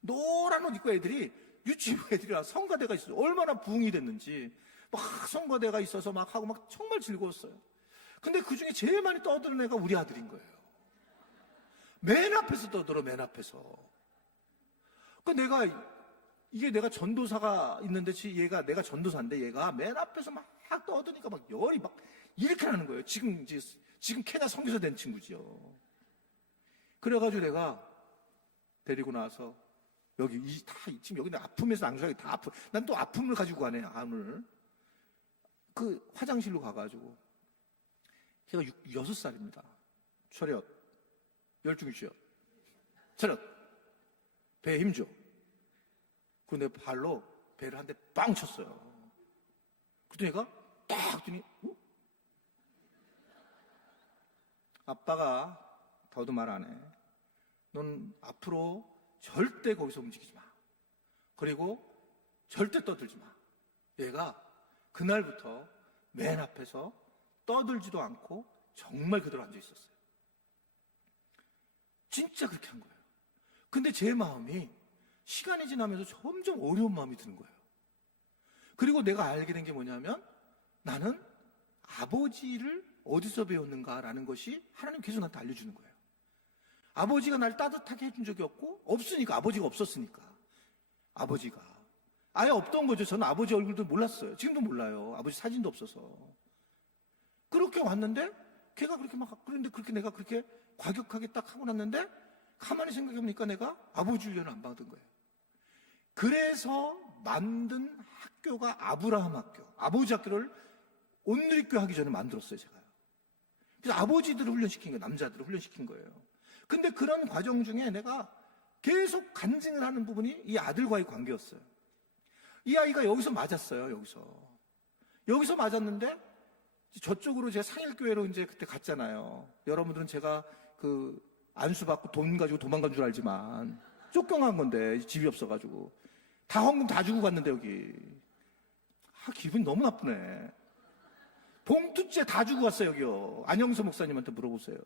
노란 옷 입고 애들이, 유치부 애들이랑 성가대가 있어요. 얼마나 부흥이 됐는지. 막 성가대가 있어서 막 하고 막 정말 즐거웠어요. 근데 그 중에 제일 많이 떠드는 애가 우리 아들인 거예요. 맨 앞에서 떠들어, 맨 앞에서. 내가 전도사가 있는데, 내가 전도사인데, 얘가 맨 앞에서 막 떠드니까 막 열이 막 이렇게 나는 거예요. 지금 케냐 선교사 된 친구죠. 그래가지고 내가 데리고 나와서, 지금 여기 아픔에서 앙수하게 다 아픔. 난 또 아픔을 가지고 가네, 암을. 그 화장실로 가가지고, 걔가 6살입니다. 철혈, 열중시혈, 철혈, 배에 힘줘. 내 발로 배를 한 대 빵 쳤어요. 그랬더니 얘가 딱 했더니 아빠가 더도 말 안 해. 넌 앞으로 절대 거기서 움직이지 마. 그리고 절대 떠들지 마. 얘가 그날부터 맨 앞에서 떠들지도 않고 정말 그대로 앉아 있었어요. 진짜 그렇게 한 거예요. 근데 제 마음이 시간이 지나면서 점점 어려운 마음이 드는 거예요. 그리고 내가 알게 된 게 뭐냐면 나는 아버지를 어디서 배웠는가라는 것이 하나님 계속 나한테 알려주는 거예요. 아버지가 날 따뜻하게 해준 적이 없고 아버지가 없었으니까. 아버지가 아예 없던 거죠. 저는 아버지 얼굴도 몰랐어요. 지금도 몰라요. 아버지 사진도 없어서. 그렇게 왔는데 걔가 그런데 그렇게 내가 그렇게 과격하게 딱 하고 났는데 가만히 생각해보니까 내가 아버지 훈련을 안 받은 거예요. 그래서 만든 학교가 아브라함 학교, 아버지 학교를 온누리교 하기 전에 만들었어요, 제가요. 그래서 아버지들을 훈련시킨 거예요, 남자들을 훈련시킨 거예요. 근데 그런 과정 중에 내가 계속 간증을 하는 부분이 이 아들과의 관계였어요. 이 아이가 여기서 맞았어요, 여기서 맞았는데 저쪽으로 제가 상일교회로 이제 그때 갔잖아요. 여러분들은 제가 안수받고 돈 가지고 도망간 줄 알지만 쫓겨난 건데 집이 없어가지고 다 헌금 다 주고 갔는데 여기 기분이 너무 나쁘네. 봉투째 다 주고 갔어요, 여기요. 안영서 목사님한테 물어보세요.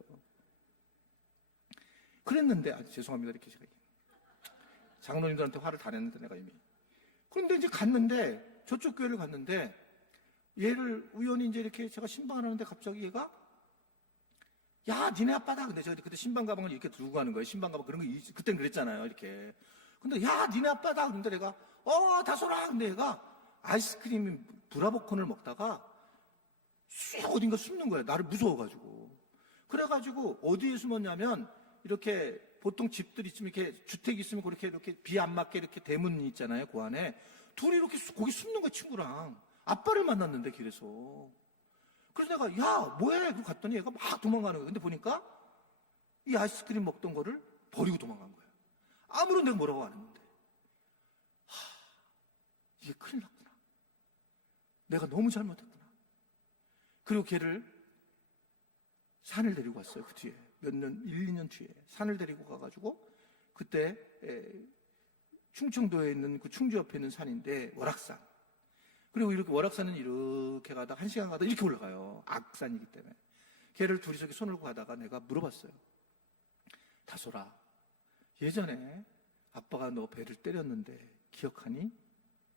그랬는데 죄송합니다, 이렇게 제가 장로님들한테 화를 다 냈는데 내가 이미. 그런데 이제 갔는데 저쪽 교회를 갔는데 얘를 우연히 이제 이렇게 제가 신방을 하는데 갑자기 얘가 야, 니네 아빠다. 근데 제가 그때 신방 가방을 이렇게 들고 가는 거예요. 신방 가방 그런 거 그때는 그랬잖아요. 이렇게. 근데 야, 니네 아빠다. 그런데 내가 다솔아. 근데 얘가 아이스크림 브라보콘을 먹다가 쑥 어딘가 숨는 거야. 나를 무서워가지고. 그래가지고 어디에 숨었냐면 이렇게 보통 집들 있으면 이렇게 주택 있으면 이렇게 비 안 맞게 이렇게 대문 있잖아요. 그 안에 둘이 이렇게 거기 숨는 거야. 친구랑 아빠를 만났는데 길에서. 그래서 내가 야 뭐해? 그러고 갔더니 얘가 막 도망가는 거야. 근데 보니까 이 아이스크림 먹던 거를 버리고 도망간 거야. 아무런 내가 뭐라고 안 했는데. 이게 큰일 났구나. 내가 너무 잘못했구나. 그리고 걔를 산을 데리고 갔어요. 그 뒤에 몇 년, 1, 2년 뒤에 산을 데리고 가가지고 그때 충청도에 있는 그 충주 옆에 있는 산인데 월악산. 그리고 이렇게 월악산은 이렇게 가다 1시간 가다 이렇게 올라가요. 악산이기 때문에. 걔를 둘이서 이렇게 손을 가다가 내가 물어봤어요. 다솔아, 예전에 아빠가 너 배를 때렸는데 기억하니?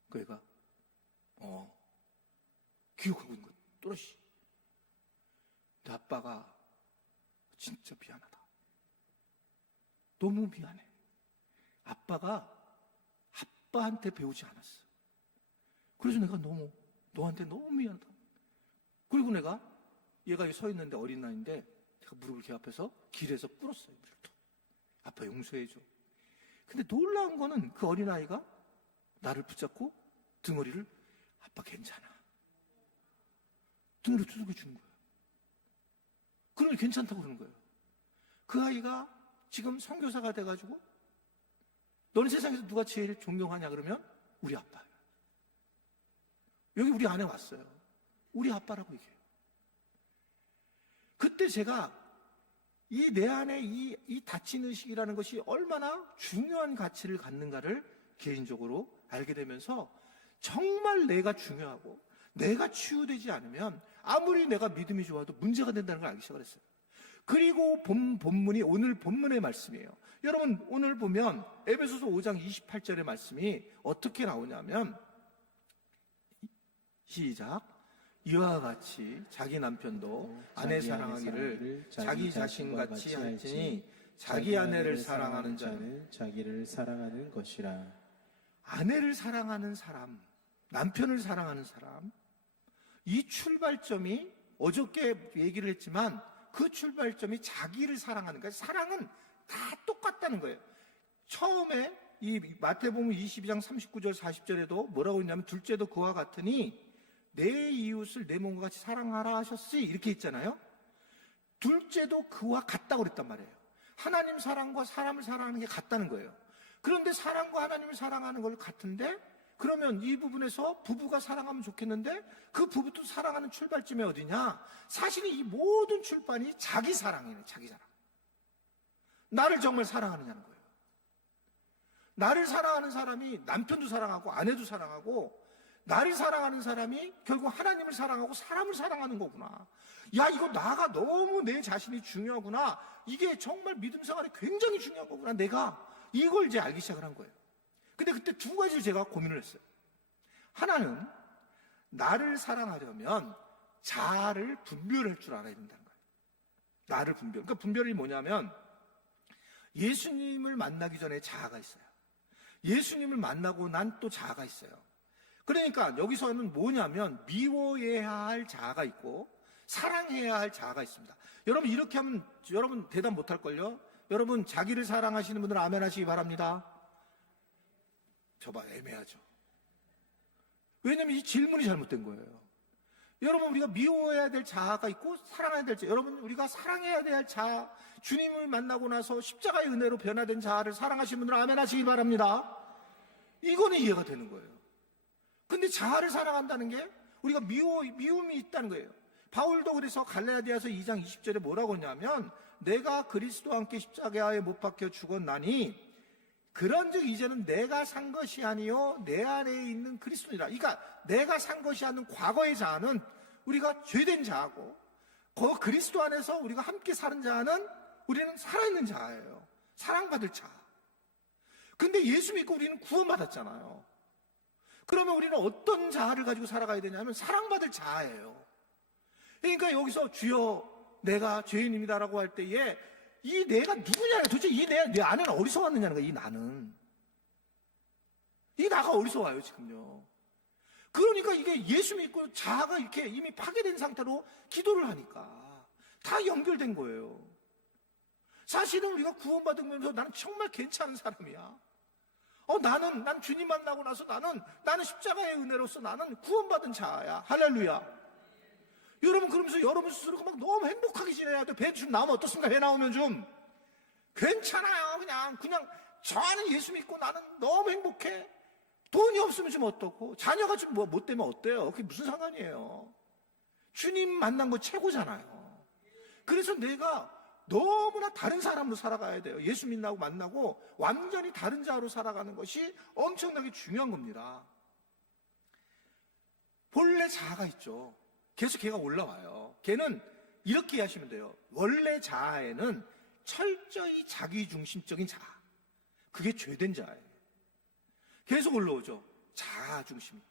그 애가 기억하고 있는 거야. 또렷이. 근데 아빠가 진짜 미안하다. 너무 미안해. 아빠가 아빠한테 배우지 않았어. 그래서 내가 너한테 너무 미안하다. 그리고 내가 얘가 여기 서 있는데 어린 나이인데 제가 무릎을 걔 앞에서 길에서 꿇었어요. 무릎도. 아빠 용서해줘. 근데 놀라운 거는 그 어린아이가 나를 붙잡고 등허리를 아빠 괜찮아. 등으로 두들겨 주는 거예요. 그러니 괜찮다고 그러는 거예요. 그 아이가 지금 선교사가 돼가지고 너는 세상에서 누가 제일 존경하냐 그러면 우리 아빠예요. 여기 우리 안에 왔어요. 우리 아빠라고 얘기해요. 그때 제가 이 내 안에 이 다친의식이라는 것이 얼마나 중요한 가치를 갖는가를 개인적으로 알게 되면서 정말 내가 중요하고 내가 치유되지 않으면 아무리 내가 믿음이 좋아도 문제가 된다는 걸 알기 시작했어요. 그리고 본문이 오늘 본문의 말씀이에요. 여러분 오늘 보면 에베소서 5장 28절의 말씀이 어떻게 나오냐면 시작. 이와 같이 자기 남편도 아내 사랑하기를 자기 자신같이 할지니 자기 아내를 사랑하는 자는 자기를 사랑하는 것이라. 아내를 사랑하는 사람, 남편을 사랑하는 사람, 이 출발점이 어저께 얘기를 했지만 그 출발점이 자기를 사랑하는 거예요. 사랑은 다 똑같다는 거예요. 처음에 이 마태복음 22장 39절 40절에도 뭐라고 했냐면 둘째도 그와 같으니 내 이웃을 내 몸과 같이 사랑하라 하셨으니 이렇게 있잖아요. 둘째도 그와 같다고 그랬단 말이에요. 하나님 사랑과 사람을 사랑하는 게 같다는 거예요. 그런데 사랑과 하나님을 사랑하는 걸 같은데 그러면 이 부분에서 부부가 사랑하면 좋겠는데 그 부부도 사랑하는 출발점이 어디냐? 사실 이 모든 출발이 자기 사랑이네. 자기 사랑. 나를 정말 사랑하느냐는 거예요. 나를 사랑하는 사람이 남편도 사랑하고 아내도 사랑하고 나를 사랑하는 사람이 결국 하나님을 사랑하고 사람을 사랑하는 거구나. 야, 이거 나가 너무 내 자신이 중요하구나. 이게 정말 믿음 생활이 굉장히 중요한 거구나. 내가 이걸 이제 알기 시작을 한 거예요. 근데 그때 두 가지를 제가 고민을 했어요. 하나는 나를 사랑하려면 자아를 분별할 줄 알아야 된다는 거예요. 나를 분별. 그러니까 분별이 뭐냐면 예수님을 만나기 전에 자아가 있어요. 예수님을 만나고 난 또 자아가 있어요. 그러니까 여기서는 뭐냐면 미워해야 할 자아가 있고 사랑해야 할 자아가 있습니다. 여러분 이렇게 하면 여러분 대답 못할걸요? 여러분 자기를 사랑하시는 분들은 아멘 하시기 바랍니다. 저봐 애매하죠. 왜냐면 이 질문이 잘못된 거예요. 여러분 우리가 미워해야 될 자아가 있고 사랑해야 될 자아. 여러분 우리가 사랑해야 될 자아, 주님을 만나고 나서 십자가의 은혜로 변화된 자아를 사랑하시는 분들은 아멘 하시기 바랍니다. 이거는 이해가 되는 거예요. 근데 자아를 사랑한다는 게 우리가 미움이 있다는 거예요. 바울도 그래서 갈라디아서 2장 20절에 뭐라고 하냐면 내가 그리스도와 함께 십자가에 못 박혀 죽었나니 그런즉 이제는 내가 산 것이 아니요 내 안에 있는 그리스도니라. 그러니까 내가 산 것이 아닌 과거의 자아는 우리가 죄된 자아고 그 그리스도 안에서 우리가 함께 사는 자아는 우리는 살아있는 자아예요. 사랑받을 자아. 근데 예수 믿고 우리는 구원받았잖아요. 그러면 우리는 어떤 자아를 가지고 살아가야 되냐면 사랑받을 자아예요. 그러니까 여기서 주여 내가 죄인입니다라고 할 때에 이 내가 누구냐 도대체 내 안에는 어디서 왔느냐는 거야. 이 나는 이게 나가 어디서 와요, 지금요? 그러니까 이게 예수 믿고 자아가 이렇게 이미 파괴된 상태로 기도를 하니까 다 연결된 거예요. 사실은 우리가 구원받으면서 나는 정말 괜찮은 사람이야. 난 주님 만나고 나서 나는 십자가의 은혜로서 나는 구원받은 자아야. 할렐루야. 여러분, 그러면서 여러분 스스로가 막 너무 행복하게 지내야 돼. 배 좀 나오면 어떻습니까? 배 나오면 좀. 괜찮아요. 그냥 저 안에 예수 믿고 나는 너무 행복해. 돈이 없으면 좀 어떻고, 자녀가 좀 못 되면 어때요? 그게 무슨 상관이에요? 주님 만난 거 최고잖아요. 그래서 내가 너무나 다른 사람으로 살아가야 돼요. 예수 믿고 만나고 완전히 다른 자로 살아가는 것이 엄청나게 중요한 겁니다. 본래 자아가 있죠. 계속 걔가 올라와요. 걔는 이렇게 하시면 돼요. 원래 자아에는 철저히 자기중심적인 자아. 그게 죄된 자아예요. 계속 올라오죠. 자아 중심이.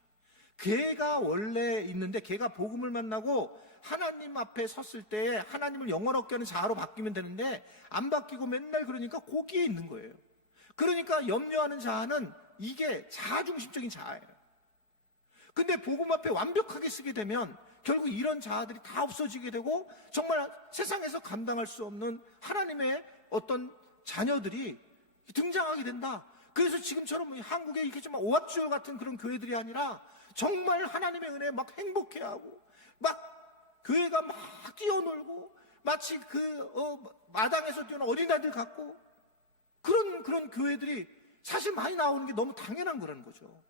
걔가 원래 있는데 걔가 복음을 만나고 하나님 앞에 섰을 때 하나님을 영원하게 하는 자아로 바뀌면 되는데 안 바뀌고 맨날 그러니까 거기에 있는 거예요. 그러니까 염려하는 자아는 이게 자아 중심적인 자아예요. 근데 복음 앞에 완벽하게 쓰게 되면 결국 이런 자아들이 다 없어지게 되고 정말 세상에서 감당할 수 없는 하나님의 어떤 자녀들이 등장하게 된다. 그래서 지금처럼 한국에 이렇게 좀 오합지졸 같은 그런 교회들이 아니라 정말 하나님의 은혜에 막 행복해하고 막 교회가 막 뛰어놀고 마치 마당에서 뛰어난 어린아이들 같고 그런 교회들이 사실 많이 나오는 게 너무 당연한 거라는 거죠.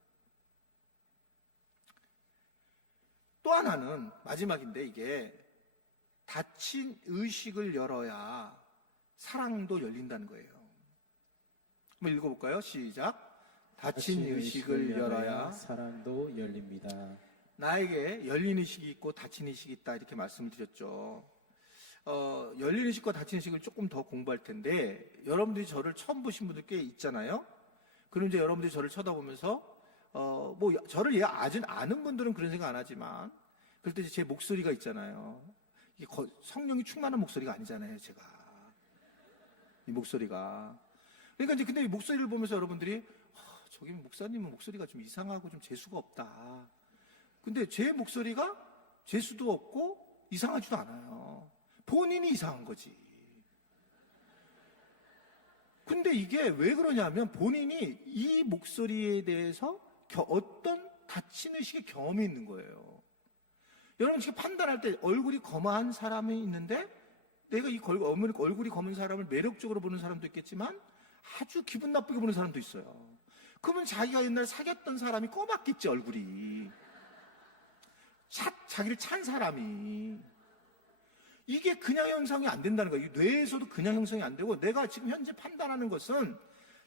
또 하나는 마지막인데 이게 닫힌 의식을 열어야 사랑도 열린다는 거예요. 한번 읽어볼까요? 시작. 닫힌 의식을 열어야 사랑도 열립니다. 나에게 열린 의식이 있고 닫힌 의식이 있다 이렇게 말씀을 드렸죠. 열린 의식과 닫힌 의식을 조금 더 공부할 텐데 여러분들이 저를 처음 보신 분들 꽤 있잖아요. 그럼 이제 여러분들이 저를 쳐다보면서 저를 아직 아는 분들은 그런 생각 안 하지만 그럴 때 제 목소리가 있잖아요. 이게 성령이 충만한 목소리가 아니잖아요, 제가. 이 목소리가. 그러니까 이제 근데 이 목소리를 보면서 여러분들이 저기 목사님은 목소리가 좀 이상하고 좀 재수가 없다. 근데 제 목소리가 재수도 없고 이상하지도 않아요. 본인이 이상한 거지. 근데 이게 왜 그러냐면 본인이 이 목소리에 대해서 어떤 닫힌 의식의 경험이 있는 거예요. 여러분 지금 판단할 때 얼굴이 검한 사람이 있는데 내가 이 얼굴이 검은 사람을 매력적으로 보는 사람도 있겠지만 아주 기분 나쁘게 보는 사람도 있어요. 그러면 자기가 옛날에 사귀었던 사람이 꼬맣겠지, 얼굴이. 자기를 찬 사람이. 이게 그냥 형성이 안 된다는 거예요. 뇌에서도 그냥 형성이 안 되고 내가 지금 현재 판단하는 것은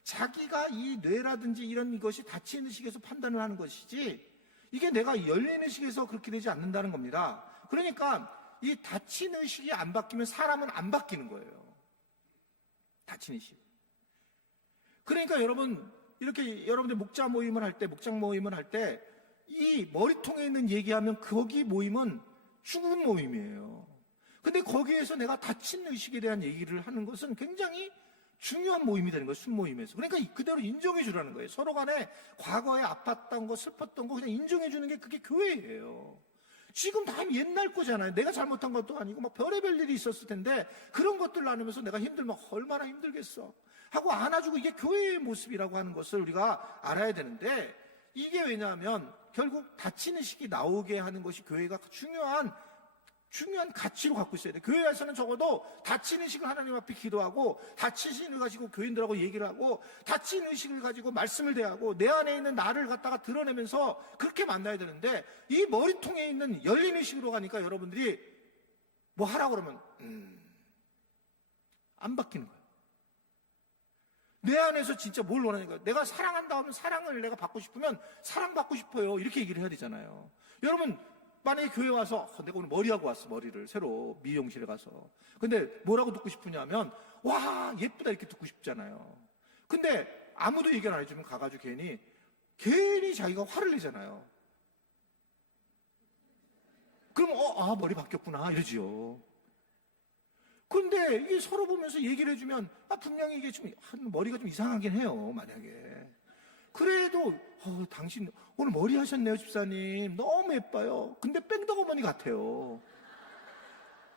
자기가 이 뇌라든지 이런 것이 닫힌 의식에서 판단을 하는 것이지 이게 내가 열린 의식에서 그렇게 되지 않는다는 겁니다. 그러니까 이 닫힌 의식이 안 바뀌면 사람은 안 바뀌는 거예요. 닫힌 의식. 그러니까 여러분 이렇게 여러분들 목장 모임을 할 때 이 머리통에 있는 얘기하면 거기 모임은 죽은 모임이에요. 근데 거기에서 내가 닫힌 의식에 대한 얘기를 하는 것은 굉장히 중요한 모임이 되는 거예요. 순모임에서. 그러니까 그대로 인정해 주라는 거예요. 서로 간에 과거에 아팠던 거, 슬펐던 거 그냥 인정해 주는 게 그게 교회예요. 지금 다 옛날 거잖아요. 내가 잘못한 것도 아니고 막 별의별 일이 있었을 텐데 그런 것들을 나누면서 내가 힘들면 얼마나 힘들겠어 하고 안아주고 이게 교회의 모습이라고 하는 것을 우리가 알아야 되는데 이게 왜냐하면 결국 닫힌 의식이 나오게 하는 것이 교회가 중요한 가치로 갖고 있어야 돼. 교회에서는 적어도 닫힌 의식을 하나님 앞에 기도하고 닫힌 의식을 가지고 교인들하고 얘기를 하고 닫힌 의식을 가지고 말씀을 대하고 내 안에 있는 나를 갖다가 드러내면서 그렇게 만나야 되는데 이 머리통에 있는 열린 의식으로 가니까 여러분들이 뭐 하라고 그러면 안 바뀌는 거예요. 내 안에서 진짜 뭘 원하니까 내가 사랑한다 하면 사랑을 내가 받고 싶으면 사랑받고 싶어요. 이렇게 얘기를 해야 되잖아요. 여러분 만약에 교회 와서 내가 오늘 머리하고 왔어. 머리를 새로 미용실에 가서. 근데 뭐라고 듣고 싶으냐면 와 예쁘다 이렇게 듣고 싶잖아요. 근데 아무도 얘기를 안 해주면 가가지고 괜히 자기가 화를 내잖아요. 그럼 머리 바뀌었구나 이러지요. 근데 이게 서로 보면서 얘기를 해주면 분명히 이게 좀 머리가 좀 이상하긴 해요. 만약에 그래도 당신 오늘 머리 하셨네요, 집사님. 너무 예뻐요. 근데 뺑덕어머니 같아요.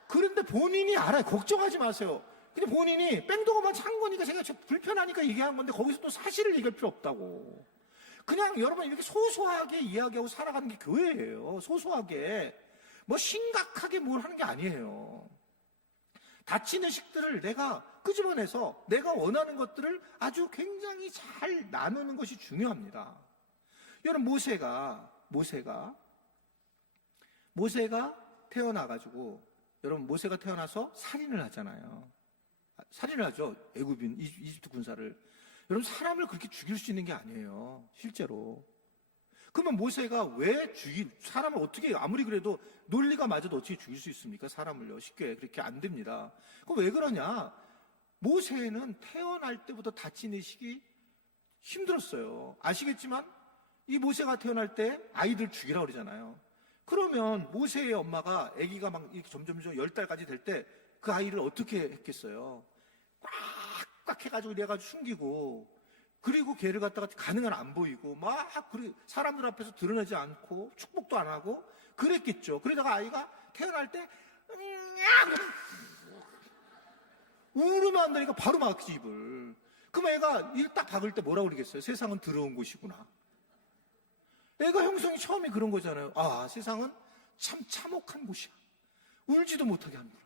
그런데 본인이 알아요. 걱정하지 마세요. 근데 본인이 뺑덕어만 찬 거니까 제가 불편하니까 얘기한 건데 거기서 또 사실을 얘기할 필요 없다고. 그냥 여러분 이렇게 소소하게 이야기하고 살아가는 게 교회예요. 소소하게. 뭐 심각하게 뭘 하는 게 아니에요. 닫힌 의식들을 내가 끄집어내서 내가 원하는 것들을 아주 굉장히 잘 나누는 것이 중요합니다. 여러분 모세가 태어나가지고 여러분 모세가 태어나서 살인을 하잖아요. 살인을 하죠. 애굽인 이집트 군사를. 여러분 사람을 그렇게 죽일 수 있는 게 아니에요. 실제로. 그러면 모세가 왜 사람을 어떻게 아무리 그래도 논리가 맞아도 어떻게 죽일 수 있습니까? 사람을요. 쉽게 그렇게 안 됩니다. 그럼 왜 그러냐? 모세는 태어날 때부터 닫힌 의식이 힘들었어요. 아시겠지만 이 모세가 태어날 때 아이들 죽이라 그러잖아요. 그러면 모세의 엄마가 아기가 막 이렇게 점점 10달까지 될 때 그 아이를 어떻게 했겠어요? 꽉꽉 해가지고 내가지고 숨기고 그리고 걔를 갖다가 가능한 안 보이고 막 사람들 앞에서 드러내지 않고 축복도 안 하고 그랬겠죠. 그러다가 아이가 태어날 때 울으면 안 되니까 바로 막지 입을. 그럼 애가 입 딱 박을 때 뭐라고 그러겠어요? 세상은 더러운 곳이구나. 애가 형성이 처음이 그런 거잖아요. 아, 세상은 참 참혹한 곳이야. 울지도 못하게 하는구나.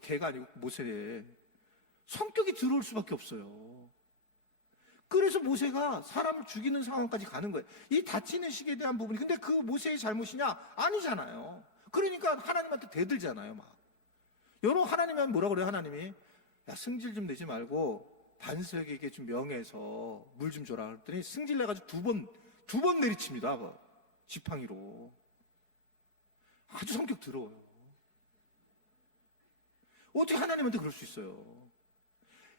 걔가 아니고 모세의 성격이 들어올 수밖에 없어요. 그래서 모세가 사람을 죽이는 상황까지 가는 거예요. 이 닫힌 의식에 대한 부분이. 근데 그 모세의 잘못이냐? 아니잖아요. 그러니까 하나님한테 대들잖아요, 막. 여러분, 하나님은 뭐라 그래요, 하나님이? 야, 승질 좀 내지 말고 반석에게 좀 명해서 물 좀 줘라. 그랬더니 승질 내가지고 두 번 내리칩니다, 뭐. 지팡이로. 아주 성격 더러워요. 어떻게 하나님한테 그럴 수 있어요?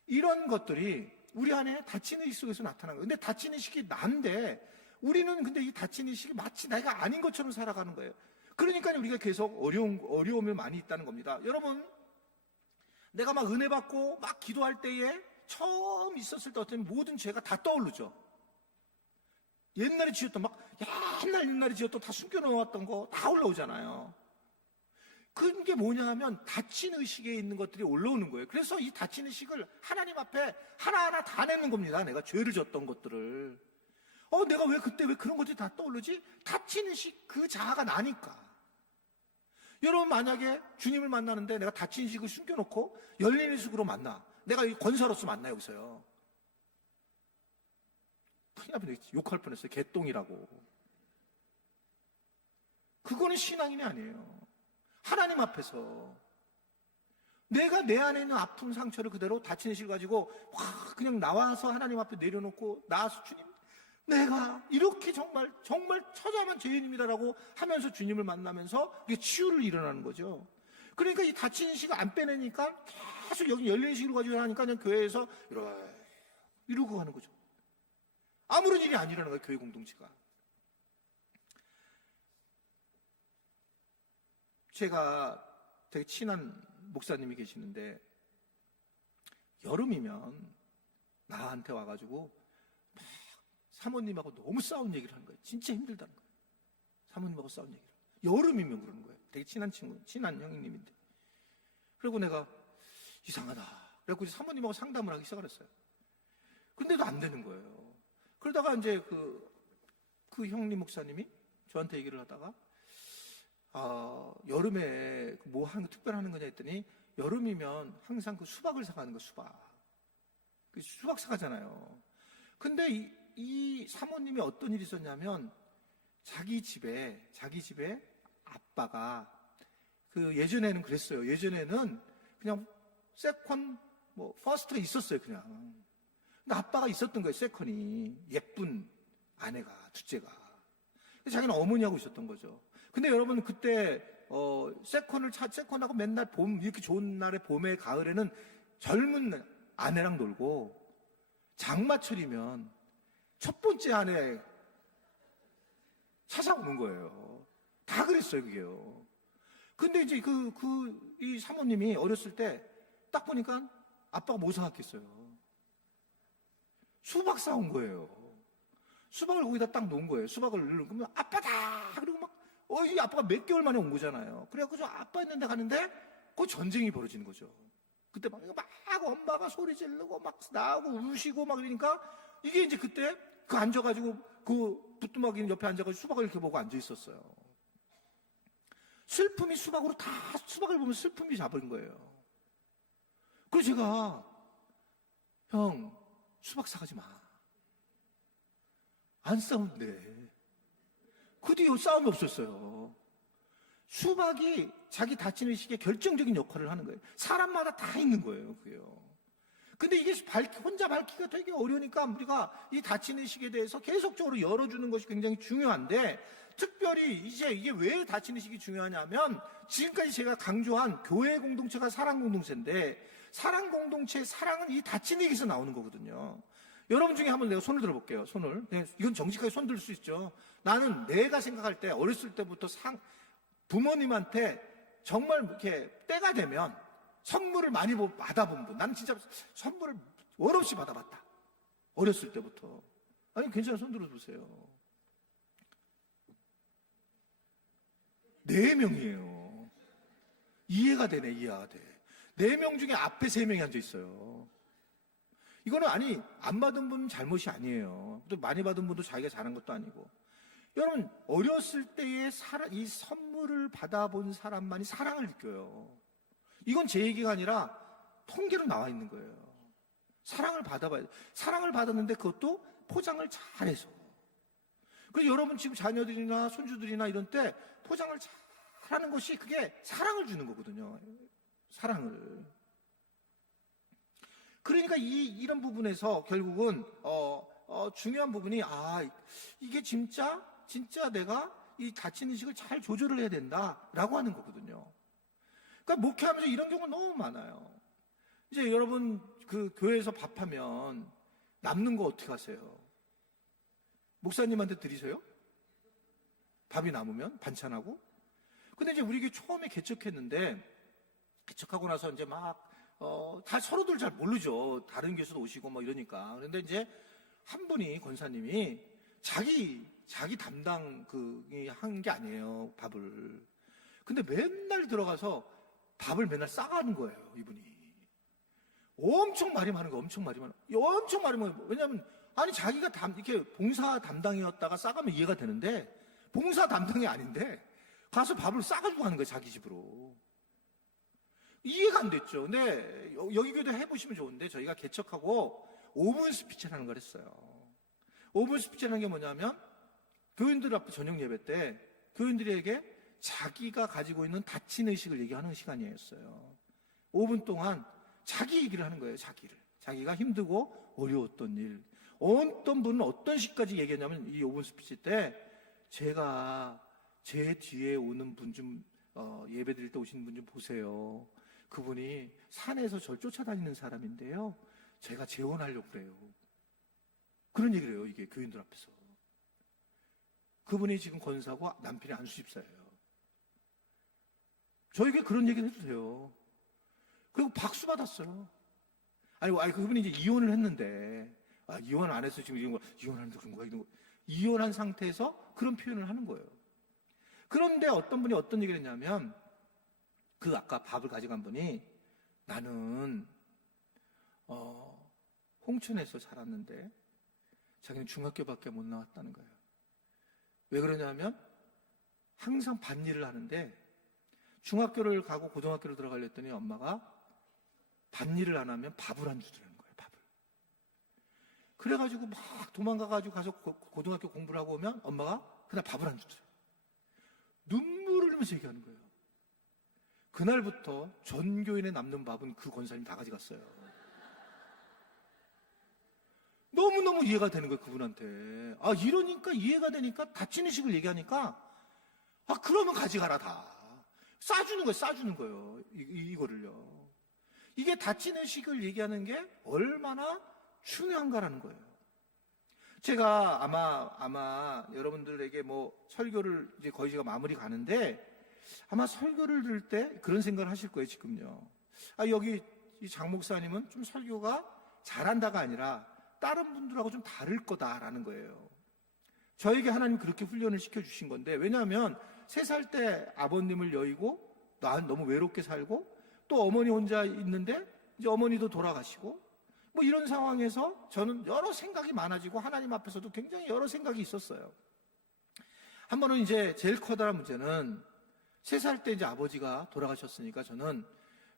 이런 것들이 우리 안에 닫힌 의식 속에서 나타나는 거예요. 근데 닫힌 의식이 난데 우리는 근데 이 닫힌 의식이 마치 내가 아닌 것처럼 살아가는 거예요. 그러니까 우리가 계속 어려움이 많이 있다는 겁니다. 여러분, 내가 막 은혜 받고 막 기도할 때에 처음 있었을 때 어떤 모든 죄가 다 떠오르죠. 옛날에 지었던 옛날에 지었던 다 숨겨놓았던 거 다 올라오잖아요. 그게 뭐냐 하면 닫힌 의식에 있는 것들이 올라오는 거예요. 그래서 이 닫힌 의식을 하나님 앞에 하나하나 다 내는 겁니다. 내가 죄를 졌던 것들을. 내가 그때 왜 그런 것들이 다 떠오르지? 닫힌 의식 그 자아가 나니까. 여러분 만약에 주님을 만나는데 내가 닫힌 의식을 숨겨놓고 열린 의식으로 만나. 내가 권사로서 만나 여기서요. 큰일 나면 욕할 뻔했어요. 개똥이라고. 그거는 신앙인이 아니에요. 하나님 앞에서 내가 내 안에 있는 아픔 상처를 그대로 닫힌 의식을 가지고 그냥 나와서 하나님 앞에 내려놓고 나와서 주님 내가 이렇게 정말 처참한 죄인입니다라고 하면서 주님을 만나면서 이게 치유를 일어나는 거죠. 그러니까 이 닫힌 의식을 안 빼내니까 계속 여기 열린 의식으로 가지고 하니까 그냥 교회에서 이러고 가는 거죠. 아무런 일이 안 일어나는 거예요. 교회 공동체가. 제가 되게 친한 목사님이 계시는데 여름이면 나한테 와가지고 막 사모님하고 너무 싸운 얘기를 하는 거예요. 진짜 힘들다는 거예요. 사모님하고 싸운 얘기를. 여름이면 그러는 거예요. 되게 친한 친구, 친한 형님인데. 그리고 내가 이상하다. 그래갖고 이제 사모님하고 상담을 하기 시작했어요. 근데도 안 되는 거예요. 그러다가 이제 그 형님 목사님이 저한테 얘기를 하다가 여름에 뭐 하는 거 특별하는 거냐 했더니 여름이면 항상 그 수박을 사가는 거, 수박. 그 수박 사가잖아요. 근데 이 사모님이 어떤 일이 있었냐면 자기 집에 아빠가 예전에는 그랬어요. 예전에는 그냥 세컨 퍼스트가 있었어요, 그냥. 근데 아빠가 있었던 거예요, 세컨이. 예쁜 아내가, 둘째가. 자기는 어머니하고 있었던 거죠. 근데 여러분 그때 세컨하고 맨날 이렇게 좋은 날에 봄에 가을에는 젊은 아내랑 놀고 장마철이면 첫 번째 아내 찾아오는 거예요. 다 그랬어요, 그게요. 근데 이제 이 사모님이 어렸을 때 딱 보니까 아빠가 뭐 사왔겠어요. 수박 사온 거예요. 수박을 거기다 딱 놓은 거예요. 수박을 그러면 아빠다! 그리고 막, 이 아빠가 몇 개월 만에 온 거잖아요. 그래갖고 저 아빠 있는데 가는데, 그 전쟁이 벌어지는 거죠. 그때 막 엄마가 소리 지르고 막 나오고 우시고 막 그러니까, 이게 이제 그때 그 앉아가지고 그 부뚜막이 옆에 앉아가지고 수박을 이렇게 보고 앉아 있었어요. 슬픔이 수박으로 다, 수박을 보면 슬픔이 잡은 거예요. 그래서 제가, 형, 수박 사가지 마. 안 싸운대. 그 뒤에 싸움이 없었어요. 수박이 자기 다치는 시기에 결정적인 역할을 하는 거예요. 사람마다 다 있는 거예요, 그게요. 근데 이게 혼자 밝기가 되게 어려우니까 우리가 이 다치는 시기에 대해서 계속적으로 열어주는 것이 굉장히 중요한데, 특별히 이제 이게 왜 다치는 시기 중요하냐면, 지금까지 제가 강조한 교회 공동체가 사랑 공동체인데, 사랑 공동체의 사랑은 이 다치는 얘기에서 나오는 거거든요. 여러분 중에 한번 내가 손을 들어볼게요. 손을. 이건 정직하게 손 들 수 있죠. 나는 내가 생각할 때 어렸을 때부터 부모님한테 정말 이렇게 때가 되면 선물을 많이 받아본 분. 나는 진짜 선물을 원 없이 받아봤다. 어렸을 때부터. 아니, 괜찮아. 손 들어보세요. 4명이에요. 이해가 되네, 이해가 돼. 4명 중에 앞에 3명이 앉아 있어요. 이거는 안 받은 분은 잘못이 아니에요. 또 많이 받은 분도 자기가 잘한 것도 아니고. 여러분, 어렸을 때의 이 선물을 받아본 사람만이 사랑을 느껴요. 이건 제 얘기가 아니라 통계로 나와 있는 거예요. 사랑을 받아봐야 돼. 사랑을 받았는데 그것도 포장을 잘해서. 그래서 여러분 지금 자녀들이나 손주들이나 이런 때 포장을 잘하는 것이 그게 사랑을 주는 거거든요. 사랑을. 그러니까 이런 부분에서 결국은 중요한 부분이 이게 진짜 내가 이 다치는 식을 잘 조절을 해야 된다라고 하는 거거든요. 그러니까 목회하면서 이런 경우가 너무 많아요. 이제 여러분 그 교회에서 밥하면 남는 거 어떻게 하세요? 목사님한테 드리세요? 밥이 남으면 반찬하고. 근데 이제 우리 이게 처음에 개척했는데 개척하고 나서 이제 다 서로들 잘 모르죠. 다른 교수도 오시고 뭐 이러니까. 그런데 이제 한 분이 권사님이 자기 담당 한 게 아니에요, 밥을. 근데 맨날 들어가서 밥을 맨날 싸가는 거예요, 이분이. 엄청 말이 많은 거예요, 엄청 말이 많아. 엄청 말이 많아요. 왜냐면, 자기가 이렇게 봉사 담당이었다가 싸가면 이해가 되는데, 봉사 담당이 아닌데, 가서 밥을 싸가지고 가는 거예요, 자기 집으로. 이해가 안 됐죠. 근데 여기 교도 해보시면 좋은데 저희가 개척하고 5분 스피치라는 걸 했어요. 5분 스피치라는 게 뭐냐면 교인들 앞에 저녁 예배 때 교인들에게 자기가 가지고 있는 다친 의식을 얘기하는 시간이었어요. 5분 동안 자기 얘기를 하는 거예요. 자기가 힘들고 어려웠던 일. 어떤 분은 어떤 식까지 얘기했냐면 이 5분 스피치 때 제가 제 뒤에 오는 분 좀 예배 드릴 때 오시는 분 좀 보세요. 그분이 산에서 절 쫓아다니는 사람인데요. 제가 재혼하려고 그래요. 그런 얘기를 해요. 이게 교인들 앞에서. 그분이 지금 권사고 남편이 안수집사예요. 저에게 그런 얘기를 해도 돼요. 그리고 박수 받았어요. 그분이 이제 이혼을 했는데 이혼 안 해서 지금 이혼하는데 그런 거야, 이런 거. 이혼한 상태에서 그런 표현을 하는 거예요. 그런데 어떤 분이 어떤 얘기를 했냐면 아까 밥을 가져간 분이 나는 홍천에서 자랐는데 자기는 중학교밖에 못 나왔다는 거예요. 왜 그러냐면 항상 밭일을 하는데 중학교를 가고 고등학교를 들어가려 했더니 엄마가 밭일을 안 하면 밥을 안 주더라는 거예요. 밥을. 그래가지고 막 도망가가지고 가서 고등학교 공부를 하고 오면 엄마가 그날 밥을 안 주더라고요. 눈물을 흘리면서 얘기하는 거예요. 그날부터 전교인에 남는 밥은 그 권사님 다 가져갔어요. 너무너무 이해가 되는 거예요, 그분한테. 이러니까 이해가 되니까 다치는 식을 얘기하니까 그러면 가져가라 다. 싸주는 거예요. 이거를요. 이게 다치는 식을 얘기하는 게 얼마나 중요한가라는 거예요. 제가 아마 여러분들에게 설교를 이제 거의 제가 마무리 가는데 아마 설교를 들을 때 그런 생각을 하실 거예요, 지금요. 여기 이 장 목사님은 좀 설교가 잘한다가 아니라 다른 분들하고 좀 다를 거다라는 거예요. 저에게 하나님 그렇게 훈련을 시켜주신 건데, 왜냐하면 3살 때 아버님을 여의고 난 너무 외롭게 살고 또 어머니 혼자 있는데 이제 어머니도 돌아가시고 뭐 이런 상황에서 저는 여러 생각이 많아지고 하나님 앞에서도 굉장히 여러 생각이 있었어요. 한 번은 이제 제일 커다란 문제는 3살 때 이제 아버지가 돌아가셨으니까 저는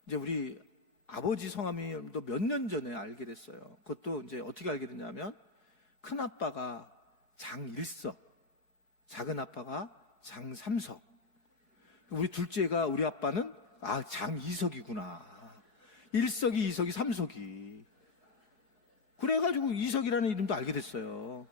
이제 우리 아버지 성함이 몇 년 전에 알게 됐어요. 그것도 이제 어떻게 알게 됐냐면 큰 아빠가 장일석, 작은 아빠가 장삼석, 우리 둘째가 우리 아빠는 장이석이구나. 1석이, 2석이, 3석이. 그래가지고 이석이라는 이름도 알게 됐어요.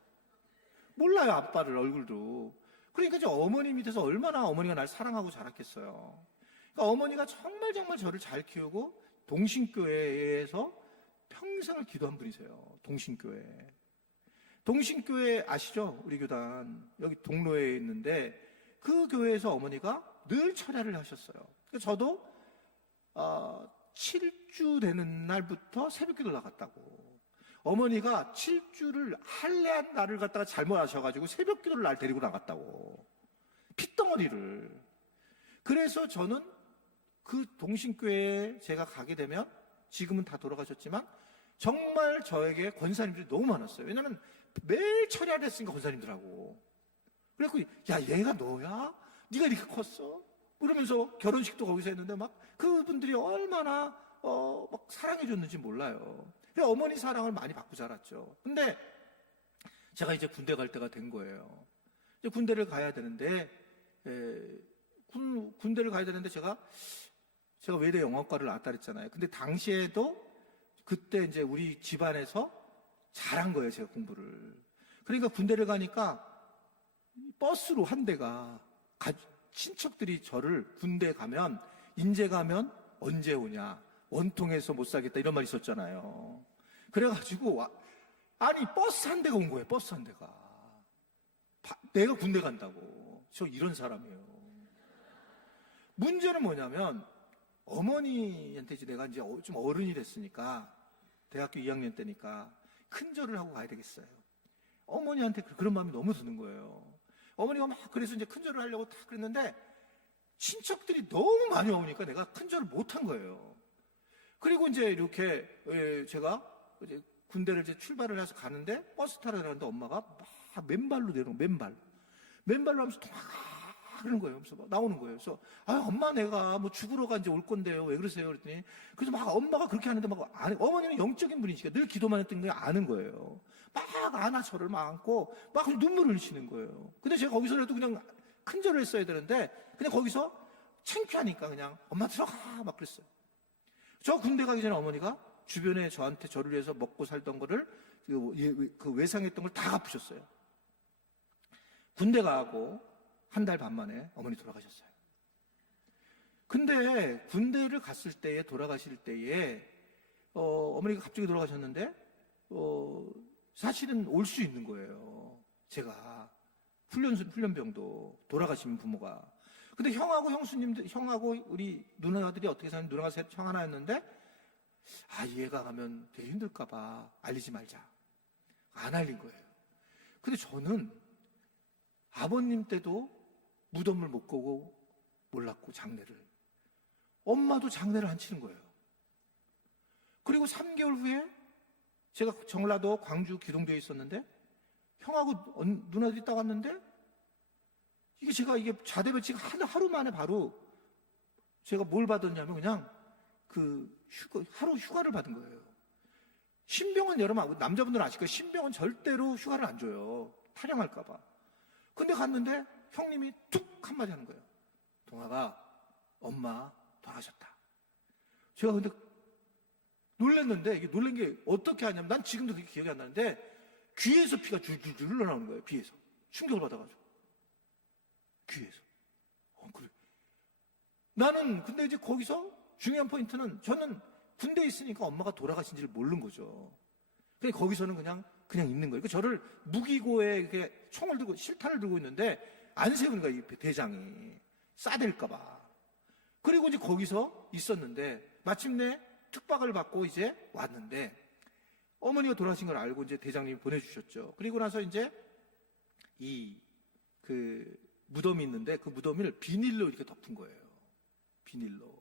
몰라요, 아빠를 얼굴도. 그러니까 이제 어머니 밑에서 얼마나 어머니가 날 사랑하고 자랐겠어요. 그러니까 어머니가 정말 저를 잘 키우고 동신교회에서 평생을 기도한 분이세요. 동신교회 아시죠? 우리 교단 여기 동로에 있는데 그 교회에서 어머니가 늘 철야를 하셨어요. 그러니까 저도 7주 되는 날부터 새벽기도 나갔다고. 어머니가 7주를 할례한 날을 갖다가 잘못 하셔가지고 새벽기도를 날 데리고 나갔다고. 핏덩어리를. 그래서 저는 그 동신교회에 제가 가게 되면 지금은 다 돌아가셨지만 정말 저에게 권사님들이 너무 많았어요. 왜냐하면 매일 철야를 했으니까 권사님들하고. 그래갖고 야 얘가 너야? 네가 이렇게 컸어? 그러면서 결혼식도 거기서 했는데 막 그분들이 얼마나 막 사랑해줬는지 몰라요. 그래서 어머니 사랑을 많이 받고 자랐죠. 근데 제가 이제 군대 갈 때가 된 거예요. 이제 군대를 가야 되는데 군대를 가야 되는데 제가 외대 영어과를 나왔다 그랬잖아요. 근데 당시에도 그때 이제 우리 집안에서 잘한 거예요, 제가 공부를. 그러니까 군대를 가니까 버스로 한 대가 친척들이 저를 군대 가면 인제 가면 언제 오냐, 원통해서 못 살겠다 이런 말이 있었잖아요. 그래가지고 아니 버스 한 대가 온 거예요. 버스 한 대가. 내가 군대 간다고. 저 이런 사람이에요. 문제는 뭐냐면 어머니한테 이제 내가 이제 좀 어른이 됐으니까 대학교 2학년 때니까 큰절을 하고 가야 되겠어요. 어머니한테 그런 마음이 너무 드는 거예요. 어머니가 막 그래서 이제 큰절을 하려고 딱 그랬는데 친척들이 너무 많이 오니까 내가 큰절을 못 한 거예요. 그리고 이제 이렇게 제가 이제 군대를 이제 출발을 해서 가는데 버스 타러 가는데 엄마가 막 맨발로 내려오는 맨발로 하면서 그러는 거예요. 그래서 막 나오는 거예요. 그래서 엄마 내가 뭐 죽으러 가 이제 올 건데요. 왜 그러세요? 그랬더니 그래서 막 엄마가 그렇게 하는데 막 어머니는 영적인 분이시니까 늘 기도만 했던 게 아는 거예요. 막 안아 저를 막 안고 막 눈물을 흘리시는 거예요. 근데 제가 거기서라도 그냥 큰절을 했어야 되는데 그냥 거기서 창피하니까 그냥 엄마 들어가 막 그랬어요. 저 군대 가기 전에 어머니가 주변에 저한테 저를 위해서 먹고 살던 거를 그 외상했던 걸 다 갚으셨어요. 군대 가고 한 달 반 만에 어머니 돌아가셨어요. 근데 군대를 갔을 때에 돌아가실 때에 어머니가 갑자기 돌아가셨는데 사실은 올 수 있는 거예요. 제가 훈련병도 돌아가신 부모가. 근데 형하고 형수님들, 형하고 우리 누나들이 어떻게 사는 누나가 형 하나였는데 얘가 가면 되게 힘들까봐 알리지 말자. 안 알린 거예요. 근데 저는 아버님 때도 무덤을 못 가고 몰랐고 장례를. 엄마도 장례를 안 치는 거예요. 그리고 3개월 후에 제가 전라도 광주 기동대에 있었는데 형하고 누나들이 딱 왔는데 이게 자대배치가 하루 만에 바로 제가 뭘 받았냐면 그냥 하루 휴가를 받은 거예요. 신병은 여러분 남자분들은 아실 거예요. 신병은 절대로 휴가를 안 줘요. 탈영할까봐. 근데 갔는데 형님이 툭 한마디 하는 거예요. 동아가 엄마 돌아가셨다. 제가 근데 놀랐는데 이게 놀란 게 어떻게 하냐면 난 지금도 그게 기억이 안 나는데 귀에서 피가 줄줄줄 흘러나오는 거예요. 귀에서. 충격을 받아가지고. 귀에서. 그래. 나는 근데 이제 거기서 중요한 포인트는 저는 군대에 있으니까 엄마가 돌아가신지를 모르는 거죠. 그냥 거기서는 그냥 있는 거예요. 저를 무기고에 이렇게 총을 들고 실탄을 들고 있는데 안 세우는 거예요. 이 대장이 싸댈까봐. 그리고 이제 거기서 있었는데 마침내 특박을 받고 이제 왔는데 어머니가 돌아가신 걸 알고 이제 대장님이 보내주셨죠. 그리고 나서 이제 그 무덤이 있는데 그 무덤을 비닐로 이렇게 덮은 거예요. 비닐로.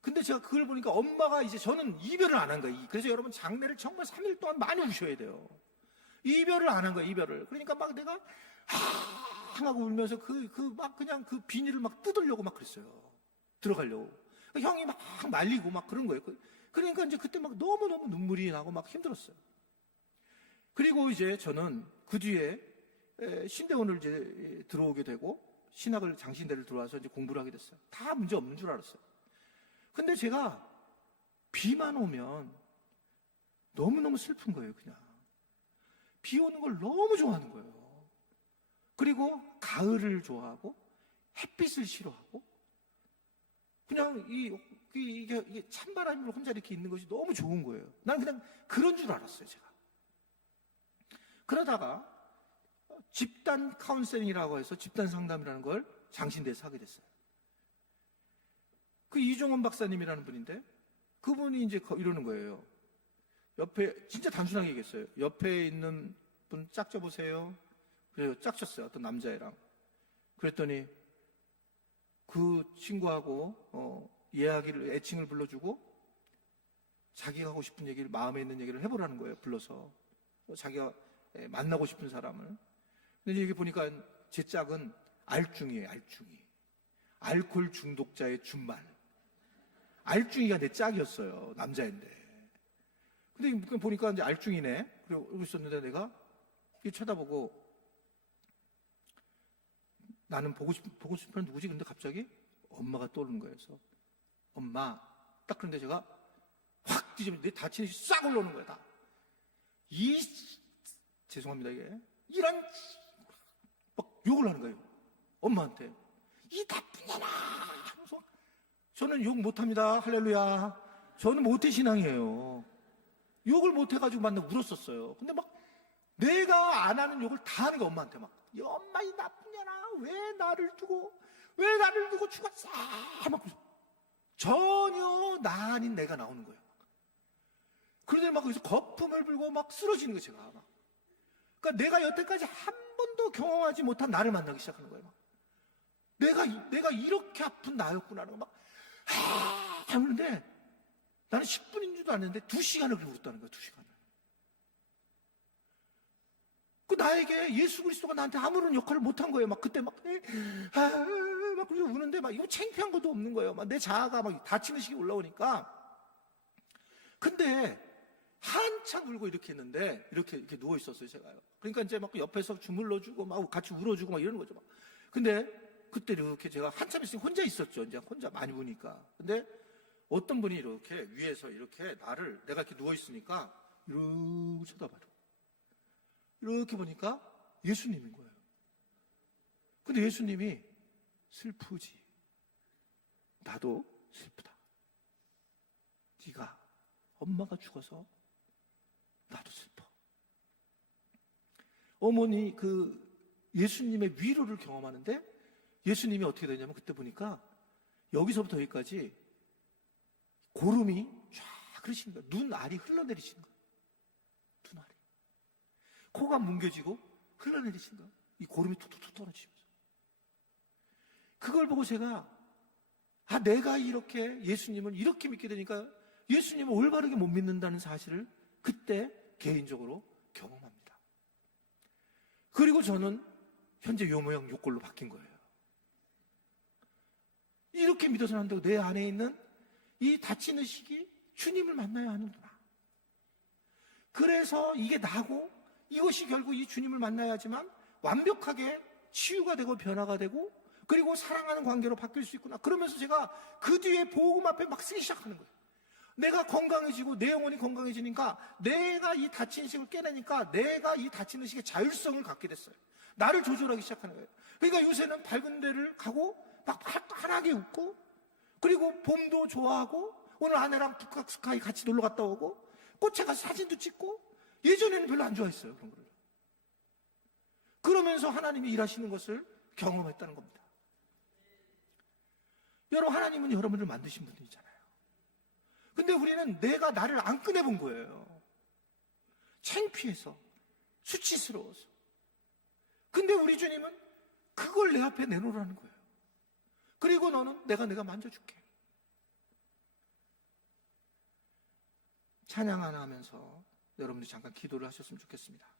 근데 제가 그걸 보니까 엄마가 이제 저는 이별을 안 한 거예요. 그래서 여러분 장례를 정말 3일 동안 많이 우셔야 돼요. 이별을 안 한 거예요, 이별을. 그러니까 막 내가 하고 울면서 막 그냥 그 비닐을 막 뜯으려고 막 그랬어요. 들어가려고. 형이 막 말리고 막 그런 거예요. 그러니까 이제 그때 막 너무너무 눈물이 나고 막 힘들었어요. 그리고 이제 저는 그 뒤에 신대원을 이제 들어오게 되고 신학을 장신대를 들어와서 이제 공부를 하게 됐어요. 다 문제 없는 줄 알았어요. 근데 제가 비만 오면 너무너무 슬픈 거예요, 그냥. 비 오는 걸 너무 좋아하는 거예요. 그리고 가을을 좋아하고 햇빛을 싫어하고 그냥 이게 찬바람으로 혼자 이렇게 있는 것이 너무 좋은 거예요. 난 그냥 그런 줄 알았어요, 제가. 그러다가 집단 카운셀링이라고 해서 집단 상담이라는 걸 장신대에서 하게 됐어요. 그 이종원 박사님이라는 분인데 그분이 이제 이러는 거예요. 옆에 진짜 단순하게 얘기했어요. 옆에 있는 분 짝져 보세요. 그래서 짝쳤어요. 어떤 남자애랑. 그랬더니 그 친구하고 애칭을 불러주고 자기가 하고 싶은 얘기를, 마음에 있는 얘기를 해보라는 거예요. 불러서 자기가 만나고 싶은 사람을. 근데 여기 보니까 제 짝은 알중이에요. 알중이. 알코올 중독자의 준말. 알중이가 내 짝이었어요. 남자인데. 근데 보니까 이제 알중이네. 그러고 있었는데 내가 쳐다보고 나는 보고 싶은 누구지? 근데 갑자기 엄마가 떠오르는 거예요. 그래서 엄마. 딱 그런데 제가 확 뒤집어 내 다치는 싹 올라오는 거야. 다. 죄송합니다, 이게. 이런 막 욕을 하는 거예요. 엄마한테. 이 나쁜 년아! 하면서 저는 욕 못합니다. 할렐루야. 저는 모태신앙이에요. 욕을 못해가지고 만나 울었었어요. 근데 막 내가 안 하는 욕을 다 하는 거 엄마한테 막. 엄마 이 나쁜 년아. 왜 나를 두고 죽었어? 막 전혀 나 아닌 내가 나오는 거예요. 그러더니 막 거기서 거품을 불고 막 쓰러지는 거예요, 제가. 막. 그러니까 내가 여태까지 한 번도 경험하지 못한 나를 만나기 시작하는 거예요. 막. 내가 이렇게 아픈 나였구나. 막, 하는데 나는 10분인 줄도 알았는데 2시간을 그렇게 울었다는 거예요, 2시간을. 그 나에게 예수 그리스도가 나한테 아무런 역할을 못한 거예요. 막 그때 막 그러고 우는데 막 이거 창피한 것도 없는 거예요. 막 내 자아가 막 다치는 식이 올라오니까. 근데 한참 울고 이렇게 했는데 이렇게 누워 있었어요, 제가요. 그러니까 이제 막 옆에서 주물러주고 막 같이 울어주고 막 이러는 거죠. 막. 근데 그때 이렇게 제가 한참 있으면 혼자 있었죠. 이제 혼자 많이 우니까. 근데 어떤 분이 이렇게 위에서 이렇게 내가 이렇게 누워 있으니까 이러고 쳐다봐요. 이렇게 보니까 예수님인 거예요. 근데 예수님이 슬프지. 나도 슬프다. 네가 엄마가 죽어서 나도 슬퍼. 어머니 그 예수님의 위로를 경험하는데 예수님이 어떻게 되냐면 그때 보니까 여기서부터 여기까지 고름이 쫙 흐르시는 거예요. 눈알이 흘러내리시는 거예요. 눈알이. 코가 뭉개지고 흘러내리시는 거예요. 이 고름이 툭툭툭 떨어지면서. 그걸 보고 제가 내가 이렇게 예수님을 이렇게 믿게 되니까 예수님을 올바르게 못 믿는다는 사실을 그때 개인적으로 경험합니다. 그리고 저는 현재 요 모양 요 꼴로 바뀐 거예요. 이렇게 믿어서는 안 되고 내 안에 있는 이 다치는 시기 주님을 만나야 하는구나. 그래서 이게 나고 이것이 결국 이 주님을 만나야지만 완벽하게 치유가 되고 변화가 되고 그리고 사랑하는 관계로 바뀔 수 있구나. 그러면서 제가 그 뒤에 복음 앞에 막 쓰기 시작하는 거예요. 내가 건강해지고 내 영혼이 건강해지니까 내가 이 다친 식을 깨내니까 내가 이 다치는 식의 자율성을 갖게 됐어요. 나를 조절하기 시작하는 거예요. 그러니까 요새는 밝은 데를 가고 막 환하게 웃고 그리고 봄도 좋아하고 오늘 아내랑 북악스카이 같이 놀러 갔다 오고 꽃에 가서 사진도 찍고 예전에는 별로 안 좋아했어요. 그런 거를. 그러면서 하나님이 일하시는 것을 경험했다는 겁니다. 여러분 하나님은 여러분을 만드신 분이잖아요. 근데 우리는 내가 나를 안 꺼내본 거예요. 창피해서, 수치스러워서. 근데 우리 주님은 그걸 내 앞에 내놓으라는 거예요. 그리고 너는 내가 만져줄게. 찬양 하나 하면서 여러분들 잠깐 기도를 하셨으면 좋겠습니다.